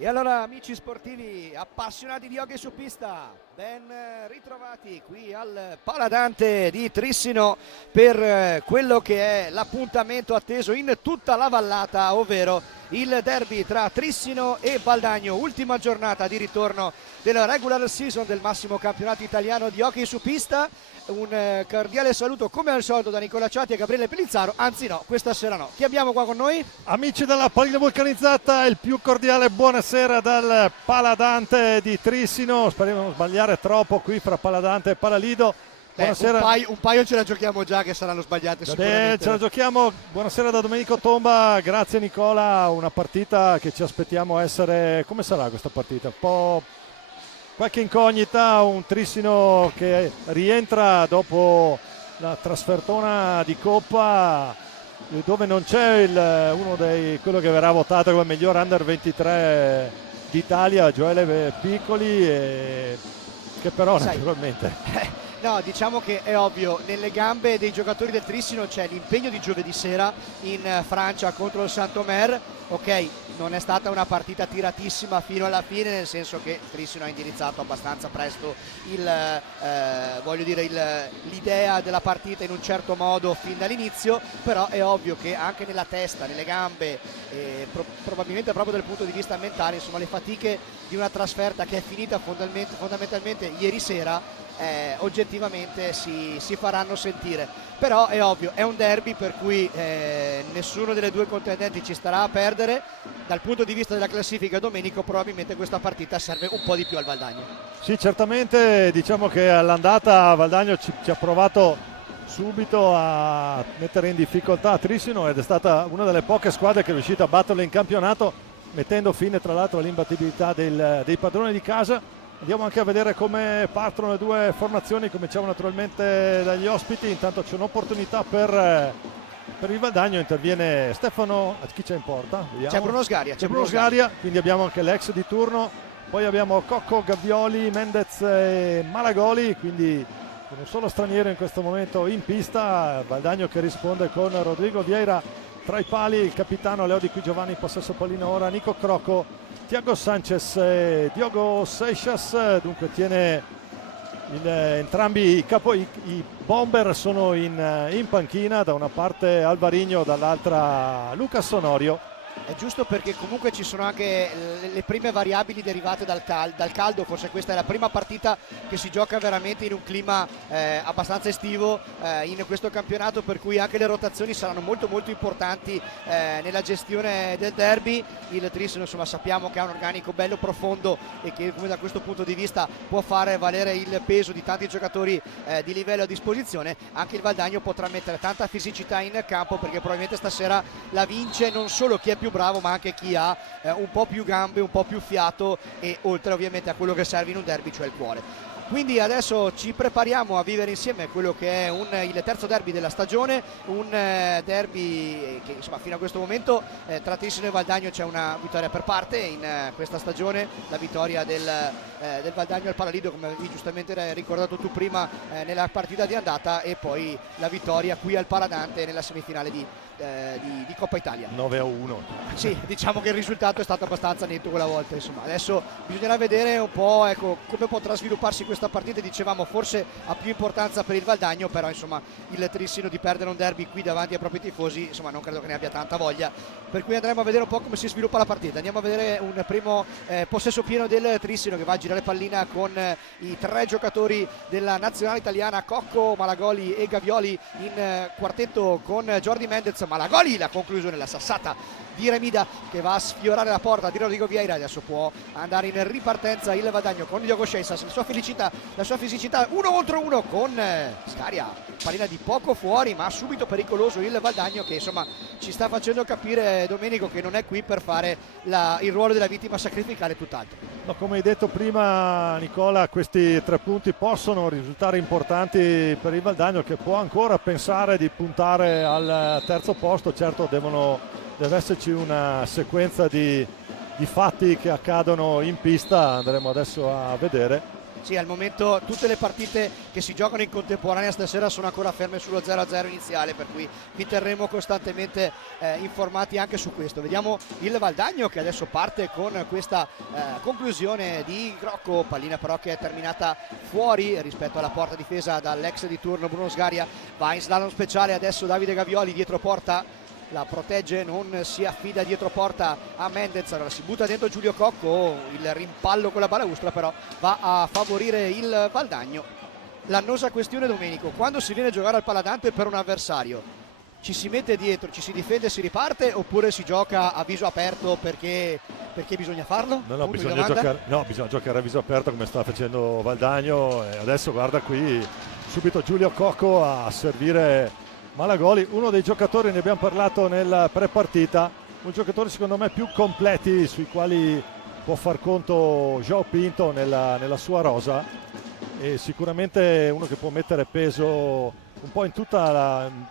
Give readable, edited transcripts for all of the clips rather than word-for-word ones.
E allora amici sportivi appassionati di hockey su pista, ben ritrovati qui al Paladante di Trissino per quello che è l'appuntamento atteso in tutta la vallata, ovvero il derby tra Trissino e Valdagno, ultima giornata di ritorno della regular season del massimo campionato italiano di hockey su pista. Un cordiale saluto come al solito da Nicola Ciati e Gabriele Pellizzaro, anzi no, questa sera no. Chi abbiamo qua con noi? Amici della Pallina Vulcanizzata, il più cordiale buonasera dal Paladante di Trissino. Speriamo di non sbagliare troppo qui fra Paladante e Palalido. Buonasera. Un paio ce la giochiamo già che saranno sbagliate sicuramente. Ce la giochiamo. Buonasera da Domenico Tomba, grazie Nicola. Una partita che ci aspettiamo essere... Come sarà questa partita? Un po' qualche incognita, un Trissino che rientra dopo la trasfertona di Coppa, dove non c'è uno dei quello che verrà votato come miglior under 23 d'Italia, Gioele Piccoli, che però naturalmente no, diciamo che è ovvio, nelle gambe dei giocatori del Trissino c'è l'impegno di giovedì sera in Francia contro il Saint-Omer. Ok, non è stata una partita tiratissima fino alla fine, nel senso che Trissino ha indirizzato abbastanza presto l'idea della partita in un certo modo fin dall'inizio, però è ovvio che anche nella testa, nelle gambe, probabilmente proprio dal punto di vista mentale, insomma, le fatiche di una trasferta che è finita fondamentalmente ieri sera oggettivamente si faranno sentire. Però è ovvio, è un derby per cui nessuno delle due contendenti ci starà a perdere. Dal punto di vista della classifica, Domenico, probabilmente questa partita serve un po' di più al Valdagno. Sì, certamente, diciamo che all'andata Valdagno ci ha provato subito a mettere in difficoltà Trissino ed è stata una delle poche squadre che è riuscita a batterle in campionato, mettendo fine tra l'altro all'imbattibilità dei padroni di casa. Andiamo anche a vedere come partono le due formazioni. Cominciamo naturalmente dagli ospiti. Intanto c'è un'opportunità per il Valdagno, interviene Stefano. Chi c'è in porta? Vediamo. C'è Bruno Sgaria. C'è Bruno Sgaria, quindi abbiamo anche l'ex di turno. Poi abbiamo Cocco, Gavioli, Mendez e Malagoli, quindi con un solo straniero in questo momento in pista. Valdagno che risponde con Rodrigo Vieira tra i pali, il capitano Leo Di Qui Giovanni, possesso pallino ora, Nico Crocco, Thiago Sanchez e Diogo Seixas. Dunque tiene entrambi i bomber sono in panchina, da una parte Alvarino, dall'altra Lucas Sonorio. È giusto, perché comunque ci sono anche le prime variabili derivate dal caldo. Forse questa è la prima partita che si gioca veramente in un clima abbastanza estivo in questo campionato, per cui anche le rotazioni saranno molto molto importanti nella gestione del derby. Il Trissino, insomma, sappiamo che ha un organico bello profondo e che da questo punto di vista può fare valere il peso di tanti giocatori di livello a disposizione. Anche il Valdagno potrà mettere tanta fisicità in campo, perché probabilmente stasera la vince non solo chi è più bravo, ma anche chi ha un po' più gambe, un po' più fiato, e oltre ovviamente a quello che serve in un derby, cioè il cuore. Quindi adesso ci prepariamo a vivere insieme quello che è il terzo derby della stagione, un derby che, insomma, fino a questo momento tra Trissino e Valdagno c'è una vittoria per parte in questa stagione. La vittoria del Valdagno al Palalido, come avevi giustamente ricordato tu prima, nella partita di andata, e poi la vittoria qui al Paladante nella semifinale di Coppa Italia 9-1. Sì, diciamo che il risultato è stato abbastanza netto quella volta. Insomma, adesso bisognerà vedere un po', ecco, come potrà svilupparsi questa partita. Dicevamo, forse ha più importanza per il Valdagno, però insomma il Trissino di perdere un derby qui davanti ai propri tifosi, insomma, non credo che ne abbia tanta voglia, per cui andremo a vedere un po' come si sviluppa la partita. Andiamo a vedere un primo possesso pieno del Trissino, che va a girare pallina con i tre giocatori della nazionale italiana, Cocco, Malagoli e Gavioli, in quartetto con Jordi Mendez. Malagoli, la conclusione, la sassata di Remida, che va a sfiorare la porta di Rodrigo Vieira. Adesso può andare in ripartenza il Valdagno con Diogo Seixas, la sua fisicità 1 contro 1 con Scaria, pallina di poco fuori, ma subito pericoloso il Valdagno, che insomma ci sta facendo capire, Domenico, che non è qui per fare il ruolo della vittima sacrificale, tutt'altro. No, come hai detto prima Nicola, questi 3 punti possono risultare importanti per il Valdagno, che può ancora pensare di puntare al terzo posto. Certo deve esserci una sequenza di di fatti che accadono in pista, andremo adesso a vedere. Sì, al momento tutte le partite che si giocano in contemporanea stasera sono ancora ferme sullo 0-0 iniziale, per cui vi terremo costantemente informati anche su questo. Vediamo il Valdagno che adesso parte con questa conclusione di Crocco, pallina però che è terminata fuori rispetto alla porta difesa dall'ex di turno Bruno Sgaria. Va in slalom speciale adesso Davide Gavioli dietro porta, la protegge, non si affida dietro porta a Mendez, allora si butta dentro Giulio Cocco, il rimpallo con la balaustra però va a favorire il Valdagno. L'annosa questione, Domenico, quando si viene a giocare al Paladante per un avversario ci si mette dietro, ci si difende e si riparte, oppure si gioca a viso aperto perché bisogna farlo? No, bisogna giocare a viso aperto come sta facendo Valdagno, e adesso guarda qui subito Giulio Cocco a servire Malagoli, uno dei giocatori, ne abbiamo parlato nel pre-partita, un giocatore secondo me più completi sui quali può far conto João Pinto nella sua rosa, e sicuramente uno che può mettere peso un po'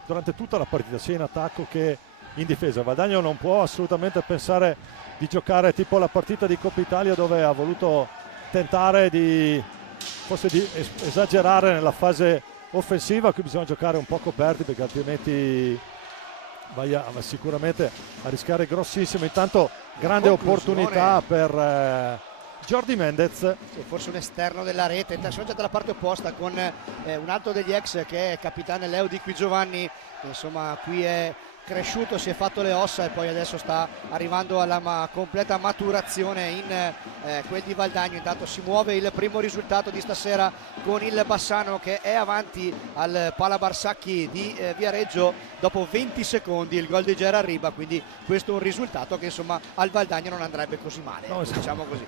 durante tutta la partita, sia in attacco che in difesa. Valdagno non può assolutamente pensare di giocare tipo la partita di Coppa Italia, dove ha voluto tentare di esagerare nella fase offensiva. Qui bisogna giocare un po' coperti, perché altrimenti vai sicuramente a rischiare grossissimo. Intanto grande opportunità per Jordi Mendez, forse un esterno della rete, intenzione dalla parte opposta con un altro degli ex che è capitano Leo Di Qui Giovanni, che insomma qui è cresciuto, si è fatto le ossa e poi adesso sta arrivando alla completa maturazione in quel di Valdagno. Intanto si muove il primo risultato di stasera con il Bassano che è avanti al Pala Barsacchi di Viareggio dopo 20 secondi il gol di Gerard Riba, quindi questo è un risultato che insomma al Valdagno non andrebbe così male, diciamo così.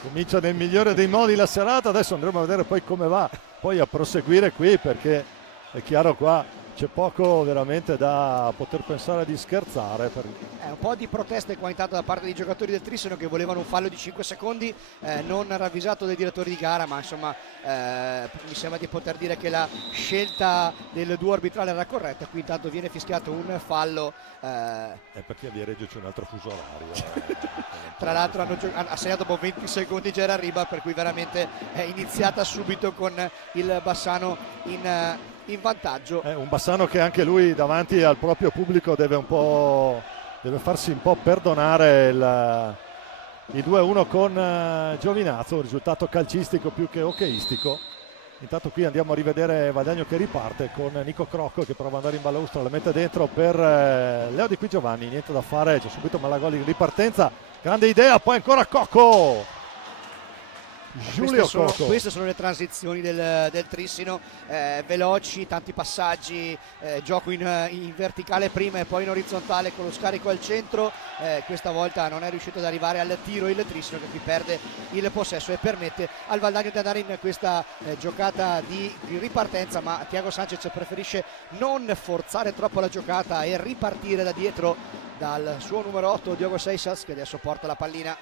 Comincia nel migliore dei modi la serata, adesso andremo a vedere poi come va poi a proseguire qui, perché è chiaro qua c'è poco veramente da poter pensare di scherzare. Un po' di proteste qua intanto da parte dei giocatori del Trisseno, che volevano un fallo di 5 secondi non ravvisato dai direttori di gara, ma insomma mi sembra di poter dire che la scelta del duo arbitrale era corretta. Qui intanto viene fischiato un fallo, perché a Viareggio c'è un altro fuso orario. Tra l'altro ha segnato dopo 20 secondi Gerard Riba, per cui veramente è iniziata subito con il Bassano in vantaggio. Un Bassano che anche lui davanti al proprio pubblico deve farsi un po' perdonare il 2-1 con Giovinazzo, un risultato calcistico più che hockeyistico. Intanto qui andiamo a rivedere Valdagno che riparte con Nico Crocco che prova ad andare in balaustra, la mette dentro per Leo Di Qui Giovanni, niente da fare, c'è subito Malagoli in ripartenza, grande idea, poi ancora Cocco. Queste sono le transizioni del Trissino, veloci, tanti passaggi, gioco in verticale prima e poi in orizzontale con lo scarico al centro. Questa volta non è riuscito ad arrivare al tiro il Trissino, che qui perde il possesso e permette al Valdagno di andare in questa giocata di ripartenza, ma Thiago Sanchez preferisce non forzare troppo la giocata e ripartire da dietro dal suo numero 8 Diogo Seixas, che adesso porta la pallina.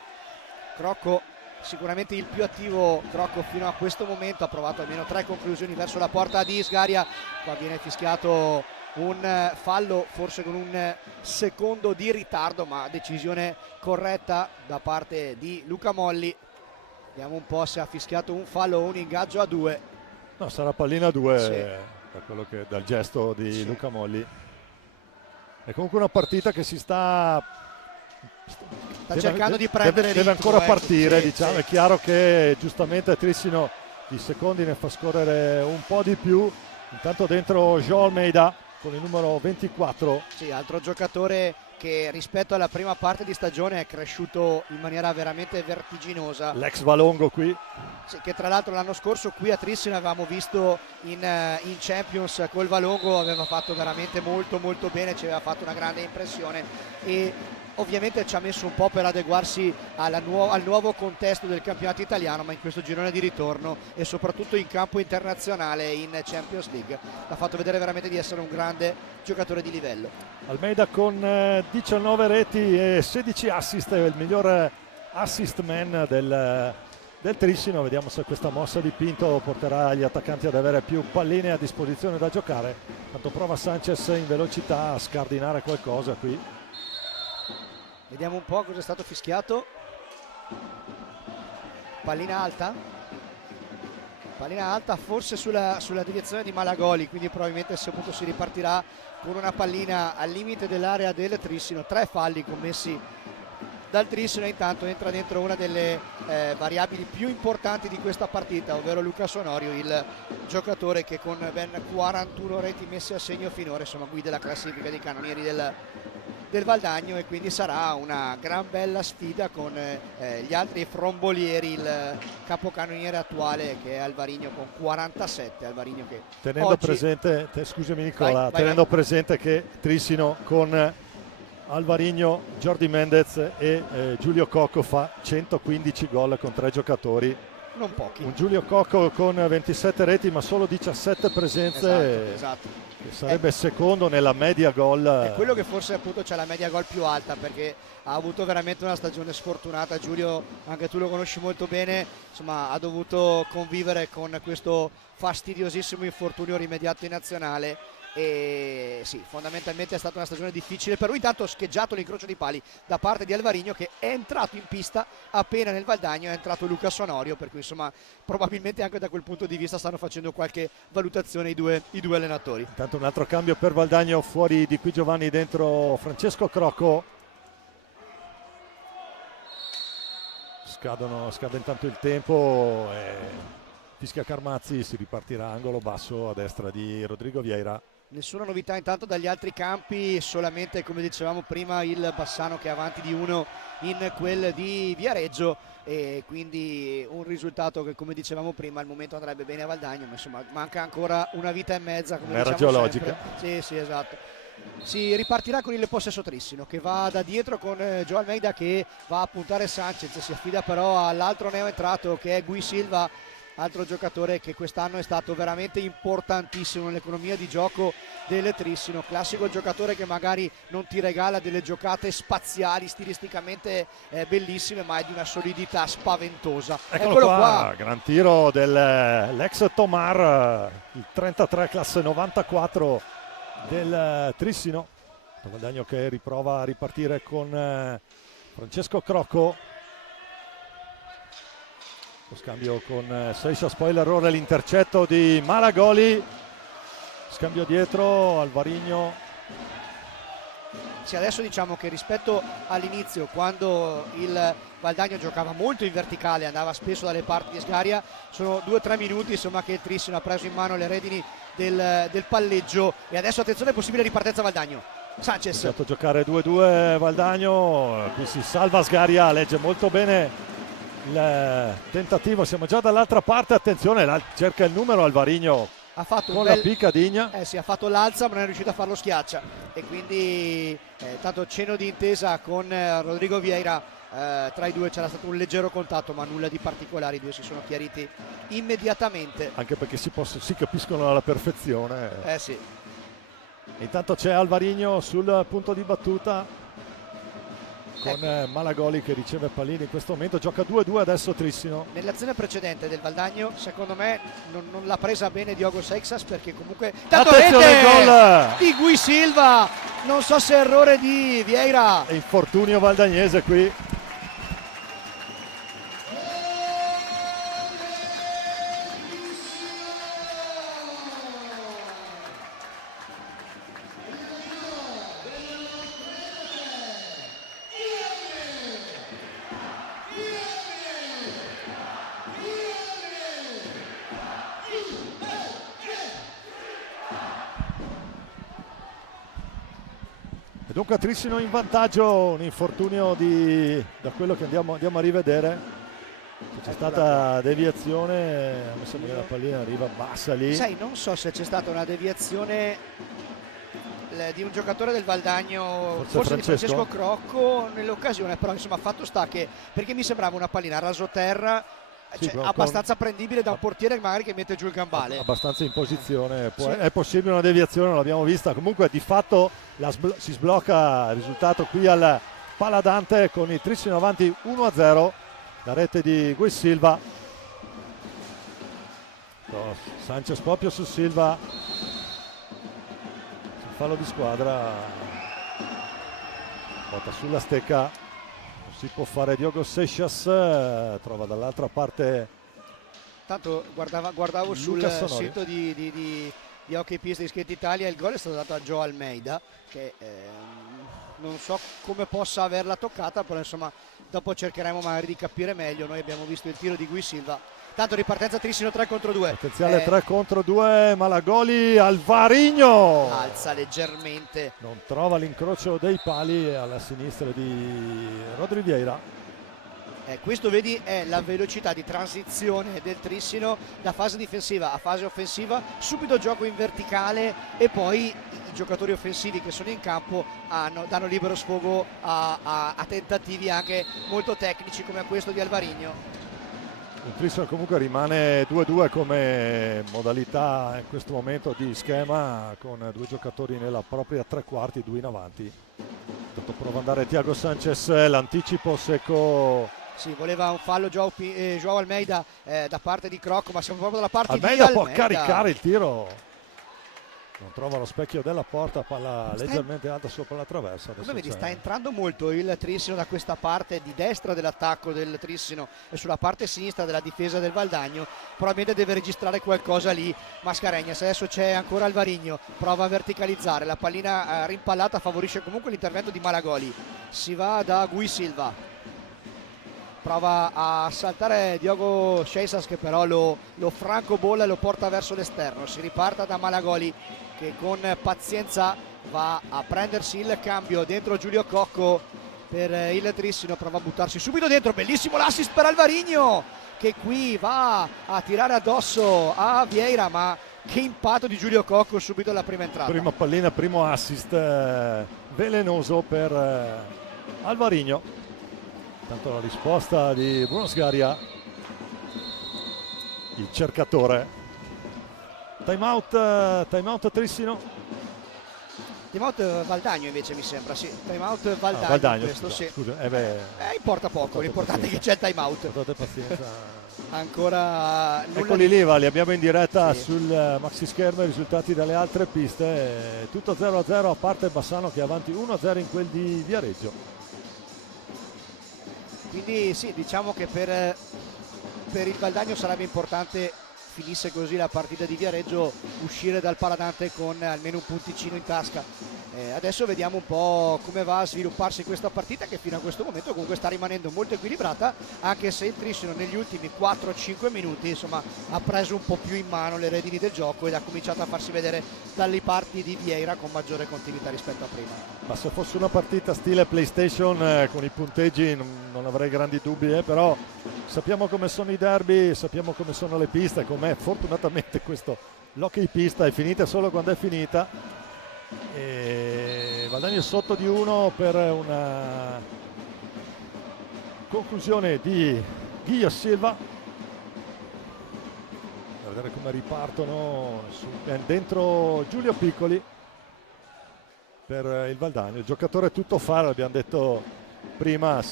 Crocco sicuramente il più attivo, Crocco fino a questo momento ha provato almeno 3 conclusioni verso la porta di Sgaria. Qua viene fischiato un fallo, forse con un secondo di ritardo, ma decisione corretta da parte di Luca Molli. Vediamo un po' se ha fischiato un fallo o un ingaggio a 2. No, sarà pallina a 2, sì. Dal gesto di Luca Molli. È comunque una partita che si sta cercando di prendere deve ancora partire, sì, diciamo. Sì. È chiaro che giustamente Trissino di secondi ne fa scorrere un po' di più. Intanto dentro João Almeida con il numero 24. Sì, altro giocatore che rispetto alla prima parte di stagione è cresciuto in maniera veramente vertiginosa. L'ex Valongo qui. Sì, che tra l'altro l'anno scorso qui a Trissino avevamo visto in Champions col Valongo, aveva fatto veramente molto molto bene, ci aveva fatto una grande impressione e ovviamente ci ha messo un po' per adeguarsi al nuovo contesto del campionato italiano, ma in questo girone di ritorno e soprattutto in campo internazionale in Champions League ha fatto vedere veramente di essere un grande giocatore di livello. Almeida con 19 reti e 16 assist, è il miglior assist man del Trissino. Vediamo se questa mossa di Pinto porterà gli attaccanti ad avere più palline a disposizione da giocare. Tanto prova Sanchez in velocità a scardinare qualcosa qui. Vediamo un po' cosa è stato fischiato. Pallina alta, forse sulla deviazione di Malagoli, quindi probabilmente a questo punto si ripartirà con una pallina al limite dell'area del Trissino. 3 falli commessi dal Trissino, e intanto entra dentro una delle variabili più importanti di questa partita, ovvero Lucas Onorio, il giocatore che con ben 41 reti messe a segno finora, insomma, guida la classifica dei cannonieri del Valdagno, e quindi sarà una gran bella sfida con gli altri frombolieri, il capocannoniere attuale che è Alvarino con 47. Alvarino che tenendo oggi... presente, scusami Nicola, vai. tenendo presente che Trissino con Alvarino, Jordi Mendez e Giulio Cocco fa 115 gol con 3 giocatori. Non pochi. Un Giulio Cocco con 27 reti ma solo 17 presenze. Esatto. Sarebbe secondo nella media gol. È quello che forse appunto c'è la media gol più alta, perché ha avuto veramente una stagione sfortunata. Giulio, anche tu lo conosci molto bene, insomma, ha dovuto convivere con questo fastidiosissimo infortunio rimediato in nazionale, e sì, fondamentalmente è stata una stagione difficile per lui. Intanto ha scheggiato l'incrocio di pali da parte di Alvarino, che è entrato in pista appena nel Valdagno è entrato Lucas Onorio, per cui insomma probabilmente anche da quel punto di vista stanno facendo qualche valutazione i due allenatori. Intanto un altro cambio per Valdagno, fuori di qui Giovanni, dentro Francesco Crocco. Scade intanto il tempo e fischia Carmazzi, si ripartirà angolo basso a destra di Rodrigo Vieira. Nessuna novità intanto dagli altri campi, solamente come dicevamo prima il Bassano che è avanti di 1 in quel di Viareggio, e quindi un risultato che, come dicevamo prima, al momento andrebbe bene a Valdagno, ma insomma manca ancora una vita e mezza, come era diciamo geologica. sempre. Sì, esatto. Si ripartirà con il possesso Trissino, che va da dietro con Joe Almeida che va a puntare Sanchez, si affida però all'altro neo entrato che è Gui Silva, altro giocatore che quest'anno è stato veramente importantissimo nell'economia di gioco del Trissino, classico giocatore che magari non ti regala delle giocate spaziali stilisticamente bellissime, ma è di una solidità spaventosa. Eccolo qua, gran tiro dell'ex Tomar, il 33 classe 94 del Trissino. Valdagno che riprova a ripartire con Francesco Crocco. Lo scambio con Seixas, poi l'errore, l'intercetto di Malagoli, scambio dietro, Alvarino. Sì, adesso diciamo che rispetto all'inizio, quando il Valdagno giocava molto in verticale, andava spesso dalle parti di Sgaria, sono 2-3 minuti insomma che il Trissino ha preso in mano le redini del palleggio, e adesso attenzione, possibile ripartenza Valdagno. Sanchez. Ha fatto giocare 2-2 Valdagno, qui si salva Sgaria, legge molto bene il tentativo, siamo già dall'altra parte, attenzione, cerca il numero Alvarino, ha fatto con la picca digna. Sì, ha fatto l'alza ma non è riuscito a farlo schiaccia, e quindi tanto cenno di intesa con Rodrigo Vieira, tra i due c'era stato un leggero contatto ma nulla di particolare, i due si sono chiariti immediatamente, anche perché si capiscono alla perfezione. Sì. Intanto c'è Alvarino sul punto di battuta con Malagoli che riceve pallini in questo momento, gioca 2-2 adesso Trissino. Nell'azione precedente del Valdagno secondo me non l'ha presa bene Diogo Seixas, perché comunque attenzione, gol di Gui Silva, non so se errore di Vieira, e infortunio valdagnese qui. Dunque Trissino in vantaggio, un infortunio da quello che andiamo a rivedere. C'è stata deviazione, mi sembra che la pallina arriva bassa lì. Sai, non so se c'è stata una deviazione di un giocatore del Valdagno, forse di Francesco Crocco nell'occasione, però insomma fatto sta che, perché mi sembrava una pallina rasoterra, sì, abbastanza prendibile da un portiere magari che mette giù il gambale, abbastanza in posizione, sì. È possibile una deviazione, non l'abbiamo vista, comunque di fatto si sblocca il risultato qui al Paladante con il Trissino avanti 1-0, la rete di Gui Silva. Sanchez proprio su Silva, fallo di squadra, botta sulla stecca. si può fare Diogo Seixas, trova dall'altra parte. Tanto guardavo sul Luca Sonorio. sito di Hockey Pista di Skate Italia, il gol è stato dato a Joe Almeida, che non so come possa averla toccata, però insomma dopo cercheremo magari di capire meglio. Noi abbiamo visto il tiro di Gui Silva, tanto ripartenza Trissino 3 contro 2, Potenziale 3 contro 2, Malagoli, Alvarino alza leggermente, non trova l'incrocio dei pali alla sinistra di Rodri Vieira. Questo vedi è la velocità di transizione del Trissino da fase difensiva a fase offensiva, subito gioco in verticale e poi i giocatori offensivi che sono in campo danno libero sfogo a tentativi anche molto tecnici come questo di Alvarino. Il Trissino comunque rimane 2-2 come modalità in questo momento di schema, con 2 giocatori nella propria tre quarti, 2 in avanti. Tanto prova ad andare Thiago Sanchez, l'anticipo secco. Sì, voleva un fallo Joao Almeida da parte di Crocco, ma siamo proprio dalla parte Almeida di può Almeida. caricare il tiro, non trova lo specchio della porta, palla leggermente alta sopra la traversa. Come vedi sta entrando molto il Trissino da questa parte di destra dell'attacco del Trissino e sulla parte sinistra della difesa del Valdagno, probabilmente deve registrare qualcosa lì Mascarenhas. Adesso c'è ancora Alvarino, prova a verticalizzare, la pallina rimpallata favorisce comunque l'intervento di Malagoli, si va da Gui Silva, prova a saltare Diogo Seixas che però lo francobolla e lo porta verso l'esterno. Si riparta da Malagoli che con pazienza va a prendersi il cambio dentro Giulio Cocco per il Trissino, prova a buttarsi subito dentro, bellissimo l'assist per Alvarino che qui va a tirare addosso a Vieira, ma che impatto di Giulio Cocco subito alla prima entrata. Prima pallina, primo assist velenoso per Alvarino. Tanto la risposta di Bruno Sgaria, il cercatore. Time out Trissino. Time out Valdagno invece mi sembra, sì, time out Valdagno, Valdagno questo scusa, sì. scusa, Importa poco, l'importante è che c'è il time out. Portate pazienza. Ancora nulla. Eccoli lì, li abbiamo in diretta sì. sul maxi schermo i risultati dalle altre piste. Tutto 0-0 a parte Bassano che è avanti 1-0 in quel di Viareggio. Quindi sì, diciamo che per il Valdagno sarebbe importante, finisse così la partita di Viareggio, uscire dal Paladante con almeno un punticino in tasca. Adesso vediamo un po' come va a svilupparsi questa partita, che fino a questo momento comunque sta rimanendo molto equilibrata, anche se il Trissino negli ultimi 4-5 minuti insomma ha preso un po' più in mano le redini del gioco ed ha cominciato a farsi vedere dalle parti di Vieira con maggiore continuità rispetto a prima. Ma se fosse una partita stile PlayStation con i punteggi non avrei grandi dubbi, però sappiamo come sono i derby, sappiamo come sono le piste, com'è fortunatamente questo l'hockey pista, è finita solo quando è finita. E Valdagno sotto di 1 per una conclusione di Guillo Silva. A vedere come ripartono dentro Giulio Piccoli per il Valdagno, il giocatore tutto fare, l'abbiamo detto prima, gli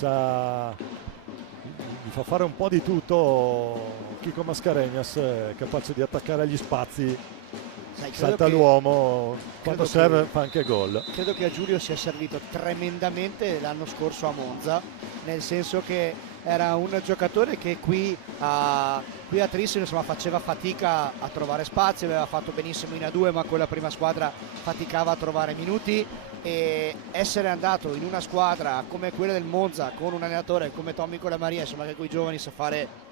fa fare un po' di tutto Chico Mascarenhas, capace di attaccare agli spazi. Salta l'uomo, quando serve fa anche gol. Credo che a Giulio sia servito tremendamente l'anno scorso a Monza, nel senso che era un giocatore che qui a Trissino insomma faceva fatica a trovare spazio, aveva fatto benissimo in A2 ma con la prima squadra faticava a trovare minuti, e essere andato in una squadra come quella del Monza con un allenatore come Tommy Colamaria, insomma, che con i giovani sa fare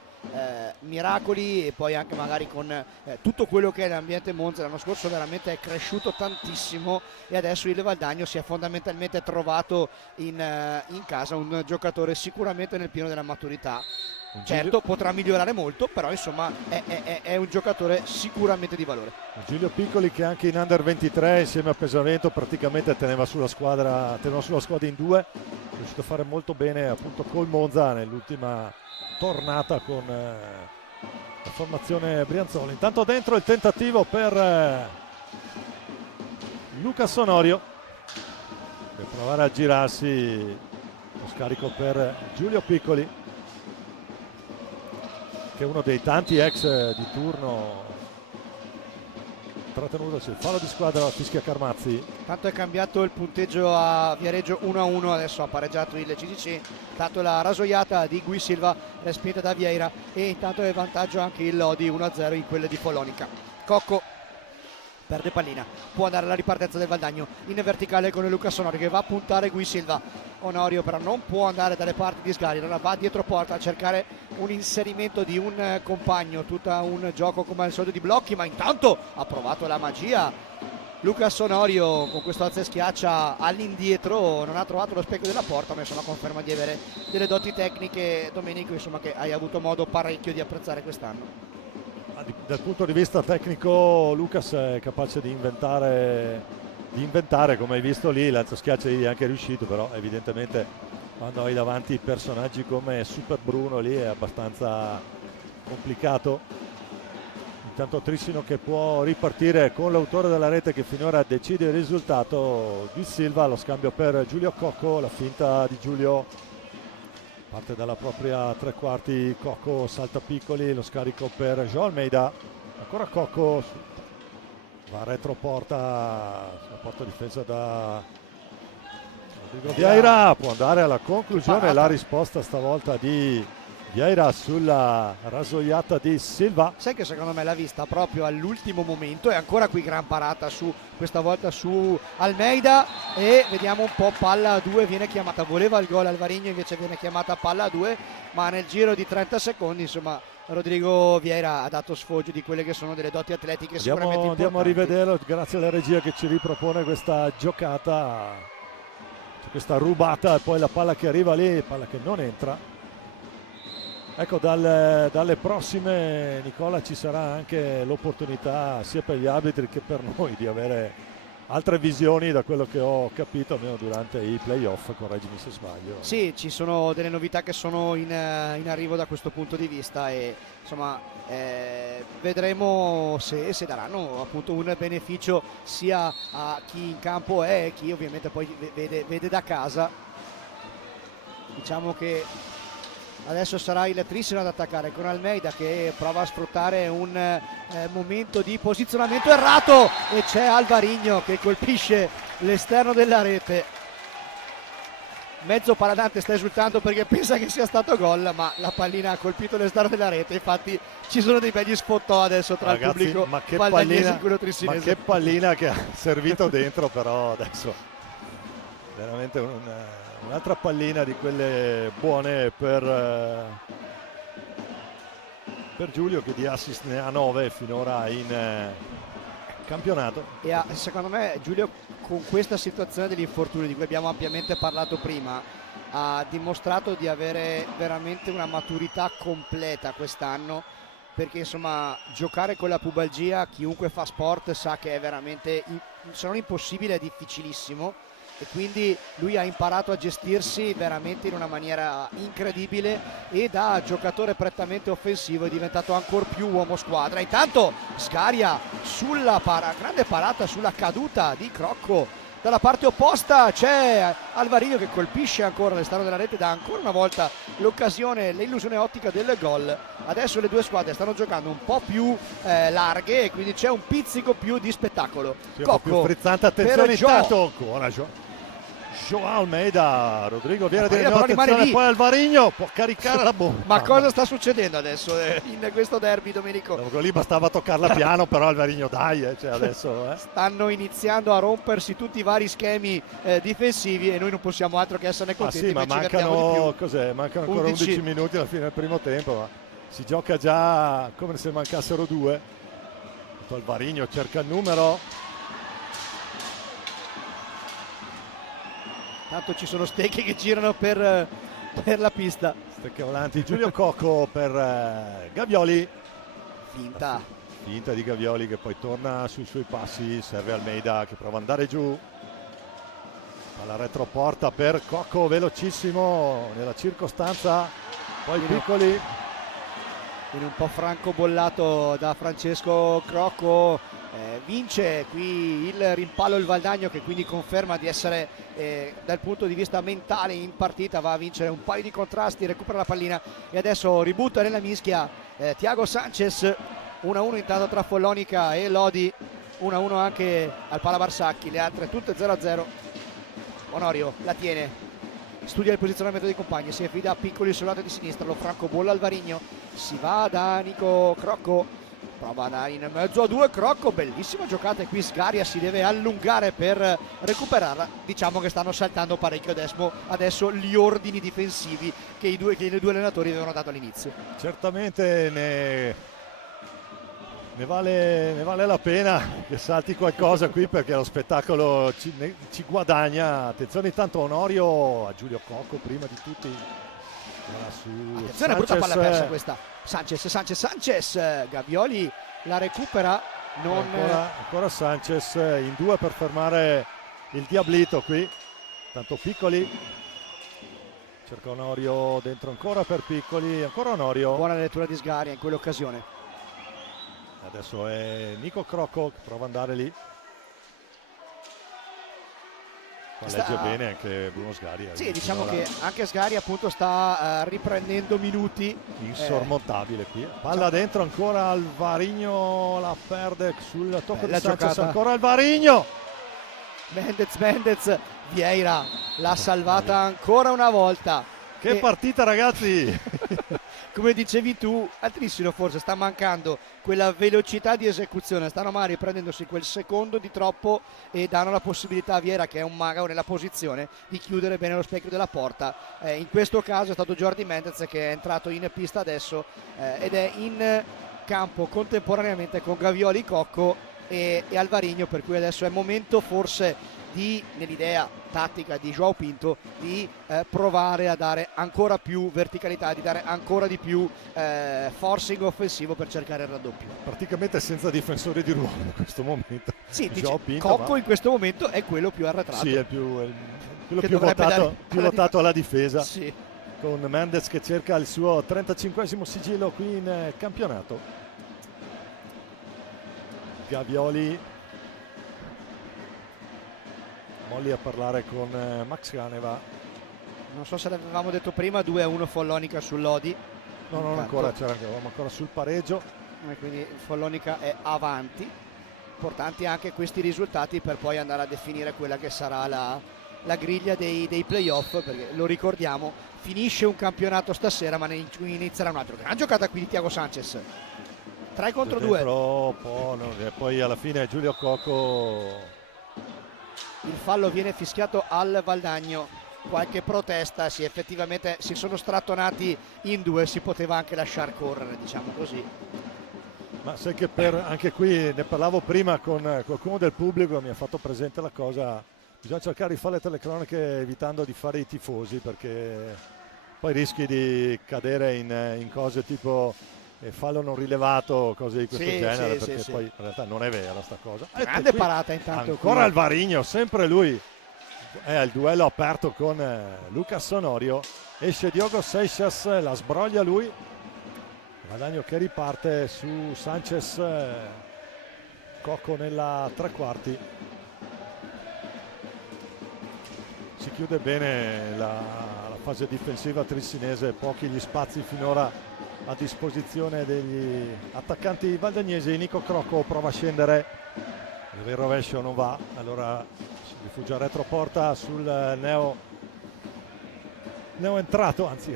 miracoli, e poi anche magari con tutto quello che è l'ambiente Monza, l'anno scorso veramente è cresciuto tantissimo e adesso il Valdagno si è fondamentalmente trovato in casa un giocatore sicuramente nel pieno della maturità. Certo, potrà migliorare molto, però insomma è un giocatore sicuramente di valore. Giulio Piccoli, che anche in Under 23 insieme a Pesavento praticamente teneva sulla squadra in due, è riuscito a fare molto bene appunto col Monza nell'ultima tornata con la formazione Brianzoli. Intanto dentro il tentativo per Luca Sonorio per provare a girarsi, lo scarico per Giulio Piccoli, che è uno dei tanti ex di turno trattenuto, c'è il fallo di squadra, fischia Carmazzi. Tanto è cambiato il punteggio a Viareggio 1-1, adesso ha pareggiato il CGC, tanto la rasoiata di Gui Silva respinta da Vieira e intanto è in vantaggio anche il Lodi 1-0 in quelle di Follonica. Cocco perde pallina, può andare alla ripartenza del Valdagno in verticale con Luca Sonorio che va a puntare Gui Silva. Onorio però non può andare dalle parti di Sgari, allora va dietro porta a cercare un inserimento di un compagno, tutto un gioco come al solito di blocchi, ma intanto ha provato la magia Luca Sonorio con questo alza e schiaccia all'indietro, non ha trovato lo specchio della porta, ma insomma conferma di avere delle doti tecniche, Domenico, insomma, che hai avuto modo parecchio di apprezzare quest'anno. Dal punto di vista tecnico Lucas è capace di inventare, come hai visto lì, l'alzo schiaccio è anche riuscito, però evidentemente quando hai davanti personaggi come Super Bruno lì è abbastanza complicato. Intanto Trissino che può ripartire con l'autore della rete che finora decide il risultato, Di Silva, lo scambio per Giulio Cocco, la finta di Giulio parte dalla propria tre quarti, Cocco salta piccoli, lo scarico per João Almeida, ancora Cocco, va retro porta, la porta difesa da Rodrigo Vieira, può andare alla conclusione, la risposta stavolta di Vieira sulla rasoiata di Silva. Sai che secondo me l'ha vista proprio all'ultimo momento, e ancora qui gran parata su, questa volta su Almeida, e vediamo un po', palla a 2 viene chiamata, voleva il gol Alvarino, invece viene chiamata palla a 2, ma nel giro di 30 secondi insomma Rodrigo Vieira ha dato sfoggio di quelle che sono delle doti atletiche sicuramente importanti. Andiamo a rivederlo, grazie alla regia che ci ripropone questa giocata, questa rubata e poi la palla che arriva lì, palla che non entra. Ecco, dalle prossime, Nicola, ci sarà anche l'opportunità sia per gli arbitri che per noi di avere altre visioni, da quello che ho capito, almeno durante i playoff, correggimi se sbaglio. Sì, ci sono delle novità che sono in arrivo da questo punto di vista, e insomma vedremo se daranno appunto un beneficio sia a chi in campo è e chi ovviamente poi vede da casa. Diciamo che adesso sarà il Trissino ad attaccare con Almeida che prova a sfruttare un momento di posizionamento errato, e c'è Alvarino che colpisce l'esterno della rete. Mezzo Paladante sta esultando perché pensa che sia stato gol, ma la pallina ha colpito l'esterno della rete. Infatti ci sono dei begli sfottò adesso tra il pubblico valdagnese e quello trissinese. Ma che pallina che ha servito dentro, però adesso veramente un'altra pallina di quelle buone per Giulio, che di assist ne ha 9 finora in campionato. E secondo me Giulio, con questa situazione degli infortuni di cui abbiamo ampiamente parlato prima, ha dimostrato di avere veramente una maturità completa quest'anno, perché insomma giocare con la pubalgia, chiunque fa sport sa che è veramente, se non impossibile, è difficilissimo, e quindi lui ha imparato a gestirsi veramente in una maniera incredibile, e da giocatore prettamente offensivo è diventato ancora più uomo squadra. Intanto Sgaria sulla grande parata sulla caduta di Crocco, dalla parte opposta c'è Alvarino che colpisce ancora l'esterno della rete, dà ancora una volta l'occasione, l'illusione ottica del gol. Adesso le due squadre stanno giocando un po' più larghe, e quindi c'è un pizzico più di spettacolo. Sì, Cocco più frizzante, attenzione intanto ancora João Almeida, Rodrigo Vieira di attenzione, poi Alvarino può caricare la bomba. Ma cosa sta succedendo adesso in questo derby, Domenico? Lì bastava toccarla piano, però Alvarino adesso stanno iniziando a rompersi tutti i vari schemi difensivi, e noi non possiamo altro che esserne contenti. Sì, ma mancano ancora 11 minuti alla fine del primo tempo, ma si gioca già come se mancassero 2. Alvarino cerca il numero. Tanto ci sono stecche che girano per la pista. Stecche volanti. Giulio Cocco per Gavioli. Finta di Gavioli che poi torna sui suoi passi. Serve Almeida che prova ad andare giù. Alla retroporta per Cocco, velocissimo nella circostanza. Poi piccoli. Viene un po' francobollato da Francesco Crocco. Vince qui il rimpallo il Valdagno, che quindi conferma di essere dal punto di vista mentale in partita, va a vincere un paio di contrasti, recupera la pallina e adesso ributta nella mischia Thiago Sanchez. 1-1 intanto tra Follonica e Lodi. 1-1 anche al Palabarsacchi, le altre tutte 0-0. Onorio la tiene, studia il posizionamento dei compagni, si affida a Piccoli sul lato di sinistra, lo francobolla Alvarino, si va da Nico Crocco, prova da in mezzo a due, Crocco, bellissima giocata, e qui Sgaria si deve allungare per recuperarla. Diciamo che stanno saltando parecchio adesso gli ordini difensivi che i due allenatori avevano dato all'inizio. Certamente ne vale la pena che salti qualcosa qui, perché lo spettacolo ci guadagna. Attenzione intanto Onorio a Giulio Cocco prima di tutti. Attenzione, brutta palla persa questa. Sanchez, Gavioli la recupera. Ancora Sanchez in due per fermare il Diablito qui. Tanto Piccoli cerca Onorio dentro ancora per Piccoli, ancora Onorio. Buona lettura di Sgaria in quell'occasione. Adesso è Nico Crocco che prova ad andare lì. Legge bene anche Bruno Sgaria. Sì, diciamo che anche Sgaria appunto sta riprendendo minuti. Insormontabile qui. Palla dentro ancora Alvarino, la perde sul tocco di Sanchez, giocata. Ancora Alvarino. Mendez, Vieira l'ha salvata ancora una volta. Che partita, ragazzi! Come dicevi tu, al Trissino forse sta mancando quella velocità di esecuzione, stanno magari prendendosi quel secondo di troppo e danno la possibilità a Vieira, che è un mago nella posizione, di chiudere bene lo specchio della porta. In questo caso è stato Jordi Mendez che è entrato in pista adesso ed è in campo contemporaneamente con Gavioli, Cocco e Alvarino, per cui adesso è momento forse nell'idea tattica di João Pinto, di provare a dare ancora più verticalità, di dare ancora di più forcing offensivo per cercare il raddoppio. Praticamente senza difensori di ruolo in questo momento. Sì, Cocco in questo momento è quello più arretrato. Sì, è quello più votato alla difesa. Sì. Con Mendez che cerca il suo 35esimo sigillo qui in campionato. Gavioli Molli a parlare con Max Caneva. Non so se l'avevamo detto prima, 2-1 Follonica sull'Odi. No, non ancora, eravamo ancora sul pareggio. E quindi Follonica è avanti. Importanti anche questi risultati per poi andare a definire quella che sarà la griglia dei playoff, perché lo ricordiamo, finisce un campionato stasera ma ne inizierà un altro. Gran giocata qui di Thiago Sanchez. 3 contro 2. E poi alla fine Giulio Cocco. Il fallo viene fischiato al Valdagno, qualche protesta, sì, effettivamente si sono strattonati in due, si poteva anche lasciar correre, diciamo così. Ma sai che anche qui ne parlavo prima con qualcuno del pubblico, mi ha fatto presente la cosa, bisogna cercare di fare le telecronache evitando di fare i tifosi, perché poi rischi di cadere in cose tipo fallo non rilevato, cose di questo genere, perché poi in realtà non è vera sta cosa. Grande parata intanto ancora Alvarino, sempre lui è il duello aperto con Lucas Onorio, esce Diogo Seixas, la sbroglia lui, Guadagno che riparte su Sanchez, Cocco nella tre quarti. Si chiude bene la fase difensiva trissinese, pochi gli spazi finora a disposizione degli attaccanti valdagnesi. Nico Crocco prova a scendere, il rovescio non va, allora si rifugia retroporta sul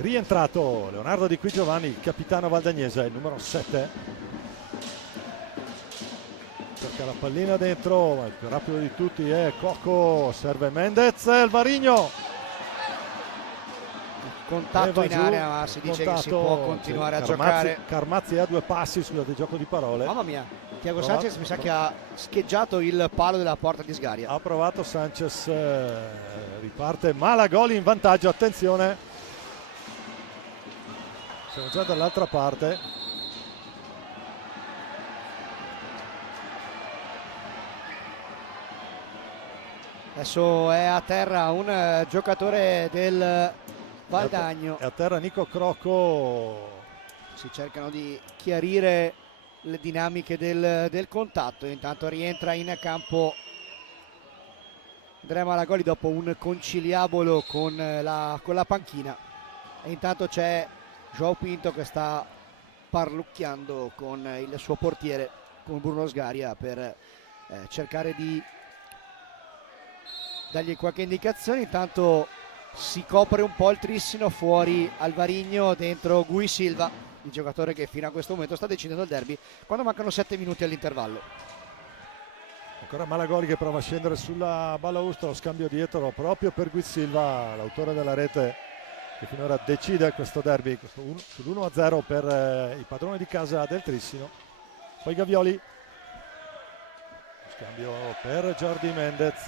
rientrato Leonardo Di Qui Giovanni, il capitano valdagnese, il numero 7. Cerca la pallina dentro, ma il più rapido di tutti è Cocco, serve Mendez, Alvarino. Contatto in area, ma si dice che si può continuare a giocare. Carmazzi è a due passi, scusate, gioco di parole. Mamma mia, Thiago Sanchez mi sa che ha scheggiato il palo della porta di Sgaria. Ha provato Sanchez, riparte Malagoli in vantaggio, attenzione. Siamo già dall'altra parte. Adesso è a terra un giocatore del Valdagno. E a terra Nico Crocco. Si cercano di chiarire le dinamiche del contatto. Intanto rientra in campo Andrea Malagoli dopo un conciliabolo con la panchina. E intanto c'è João Pinto che sta parlucchiando con il suo portiere, con Bruno Sgaria, per cercare di dargli qualche indicazione. Intanto si copre un po' il Trissino, fuori Alvarino, dentro Gui Silva, il giocatore che fino a questo momento sta decidendo il derby quando mancano 7 minuti all'intervallo. Ancora Malagoli che prova a scendere sulla balaustra, lo scambio dietro proprio per Gui Silva, l'autore della rete che finora decide questo derby, sull'1-0 per i padroni di casa del Trissino. Poi Gavioli, scambio per Jordi Mendez,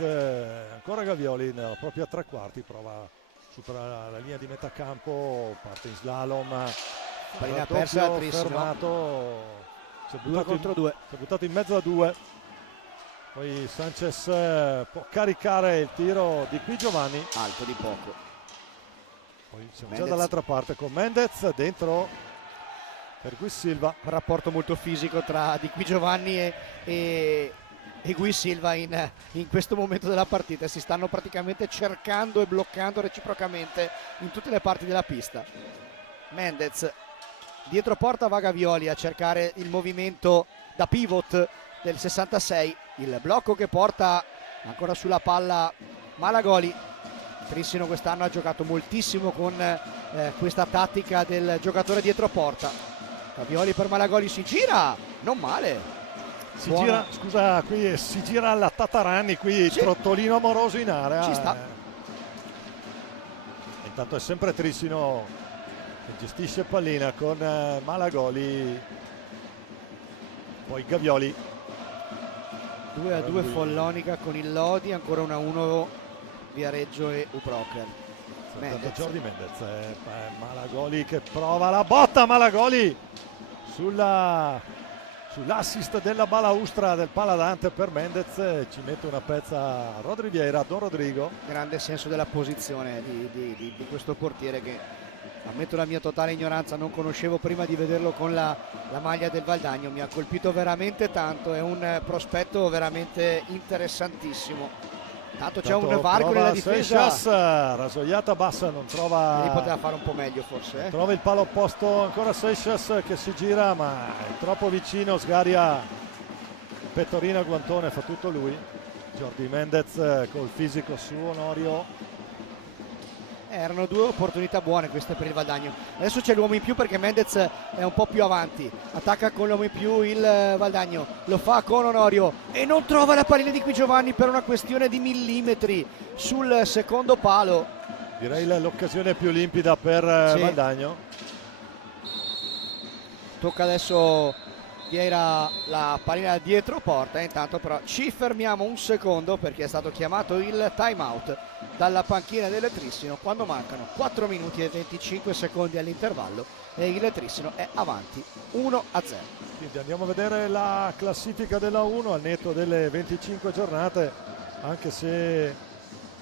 ancora Gavioli nella propria tre quarti, supera la linea di metà campo, parte in slalom, pallina persa, fermato, si è buttato in mezzo a due. Poi Sanchez può caricare il tiro di qui Giovanni, alto di poco. Poi siamo già dall'altra parte con Mendez dentro per Gui Silva. Un rapporto molto fisico tra Di Qui Giovanni e Gui Silva in questo momento della partita. Si stanno praticamente cercando e bloccando reciprocamente in tutte le parti della pista. Mendez dietro porta, va Gavioli a cercare il movimento da pivot del 66, il blocco che porta ancora sulla palla Malagoli. Trissino quest'anno ha giocato moltissimo con questa tattica del giocatore dietro porta. Gavioli per Malagoli, si gira, non male. Si gira alla Tatarani, qui sì. Trottolino amoroso in area. Ci sta. Intanto è sempre Trissino che gestisce pallina con Malagoli. Poi Gavioli. 2-2 Follonica con il Lodi, ancora 1-1 Viareggio e Ubroker. Jordi Mendez, Malagoli che prova la botta, Malagoli sull'assist della balaustra del Paladante per Mendez, ci mette una pezza Rodri Vieira, Don Rodrigo. Grande senso della posizione di questo portiere che, ammetto la mia totale ignoranza, non conoscevo prima di vederlo con la maglia del Valdagno, mi ha colpito veramente tanto, è un prospetto veramente interessantissimo. Tanto c'è un varco nella difesa. Seixas, rasoiata bassa, non trova. Lì poteva fare un po' meglio forse. Trova il palo opposto, ancora Seixas che si gira ma è troppo vicino, sgaria pettorina, guantone, fa tutto lui. Jordi Mendez col fisico su Onorio. Erano due opportunità buone queste per il Valdagno. Adesso c'è l'uomo in più perché Mendez è un po' più avanti, attacca con l'uomo in più il Valdagno, lo fa con Onorio e non trova la pallina di Qui Giovanni per una questione di millimetri sul secondo palo. Direi l'occasione più limpida per sì. Valdagno. Tocca adesso Vieira la pallina dietro porta, intanto però ci fermiamo un secondo perché è stato chiamato il time out dalla panchina del Trissino quando mancano 4 minuti e 25 secondi all'intervallo e il Trissino è avanti 1-0. Quindi andiamo a vedere la classifica della 1 al netto delle 25 giornate, anche se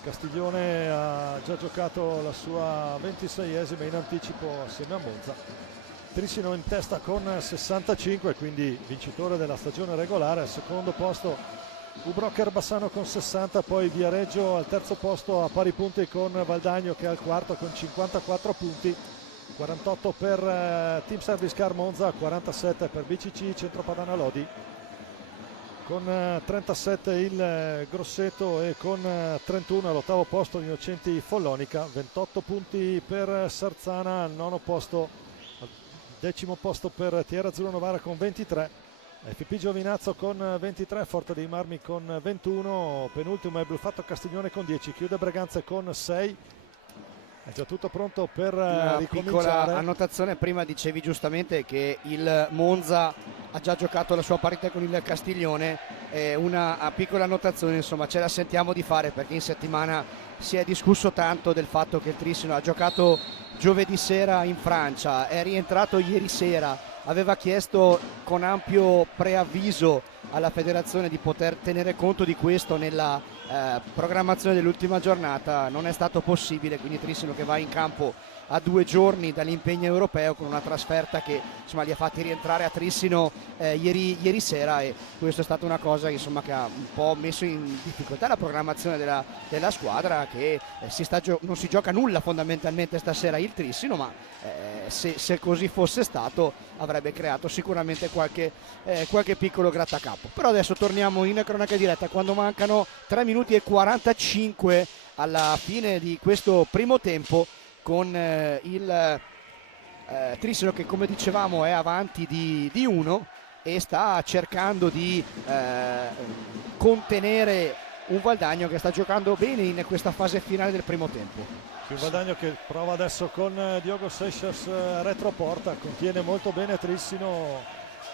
Castiglione ha già giocato la sua 26esima in anticipo assieme a Monza. Trissino in testa con 65, quindi vincitore della stagione regolare. Al secondo posto Ubroker Bassano con 60, poi Viareggio al terzo posto a pari punti con Valdagno che è al quarto con 54 punti, 48 per Team Service Car Monza, 47 per BCC Centropadana Lodi, con 37 il Grosseto e con 31 all'ottavo posto Innocenti Follonica, 28 punti per Sarzana al nono posto. Decimo posto per Tierra Azzurro Novara con 23, FP Giovinazzo con 23, Forte dei Marmi con 21, penultimo è Bluffatto Castiglione con 10, chiude Breganze con 6. È già tutto pronto per ricominciare. Piccola annotazione, prima dicevi giustamente che il Monza ha già giocato la sua partita con il Castiglione, una piccola annotazione, insomma ce la sentiamo di fare perché in settimana si è discusso tanto del fatto che il Trissino ha giocato giovedì sera in Francia, è rientrato ieri sera, aveva chiesto con ampio preavviso alla federazione di poter tenere conto di questo nella programmazione dell'ultima giornata, non è stato possibile, quindi Trissino che va in campo a 2 giorni dall'impegno europeo con una trasferta che insomma li ha fatti rientrare a Trissino ieri sera, e questo è stata una cosa insomma che ha un po' messo in difficoltà la programmazione della squadra, che non si gioca nulla fondamentalmente stasera il Trissino, ma se così fosse stato avrebbe creato sicuramente qualche piccolo grattacapo. Però adesso torniamo in cronaca diretta quando mancano 3 minuti e 45 alla fine di questo primo tempo, con il Trissino che, come dicevamo, è avanti di 1 e sta cercando di contenere un Valdagno che sta giocando bene in questa fase finale del primo tempo. Un Valdagno che prova adesso con Diogo Seixas retroporta, contiene molto bene Trissino,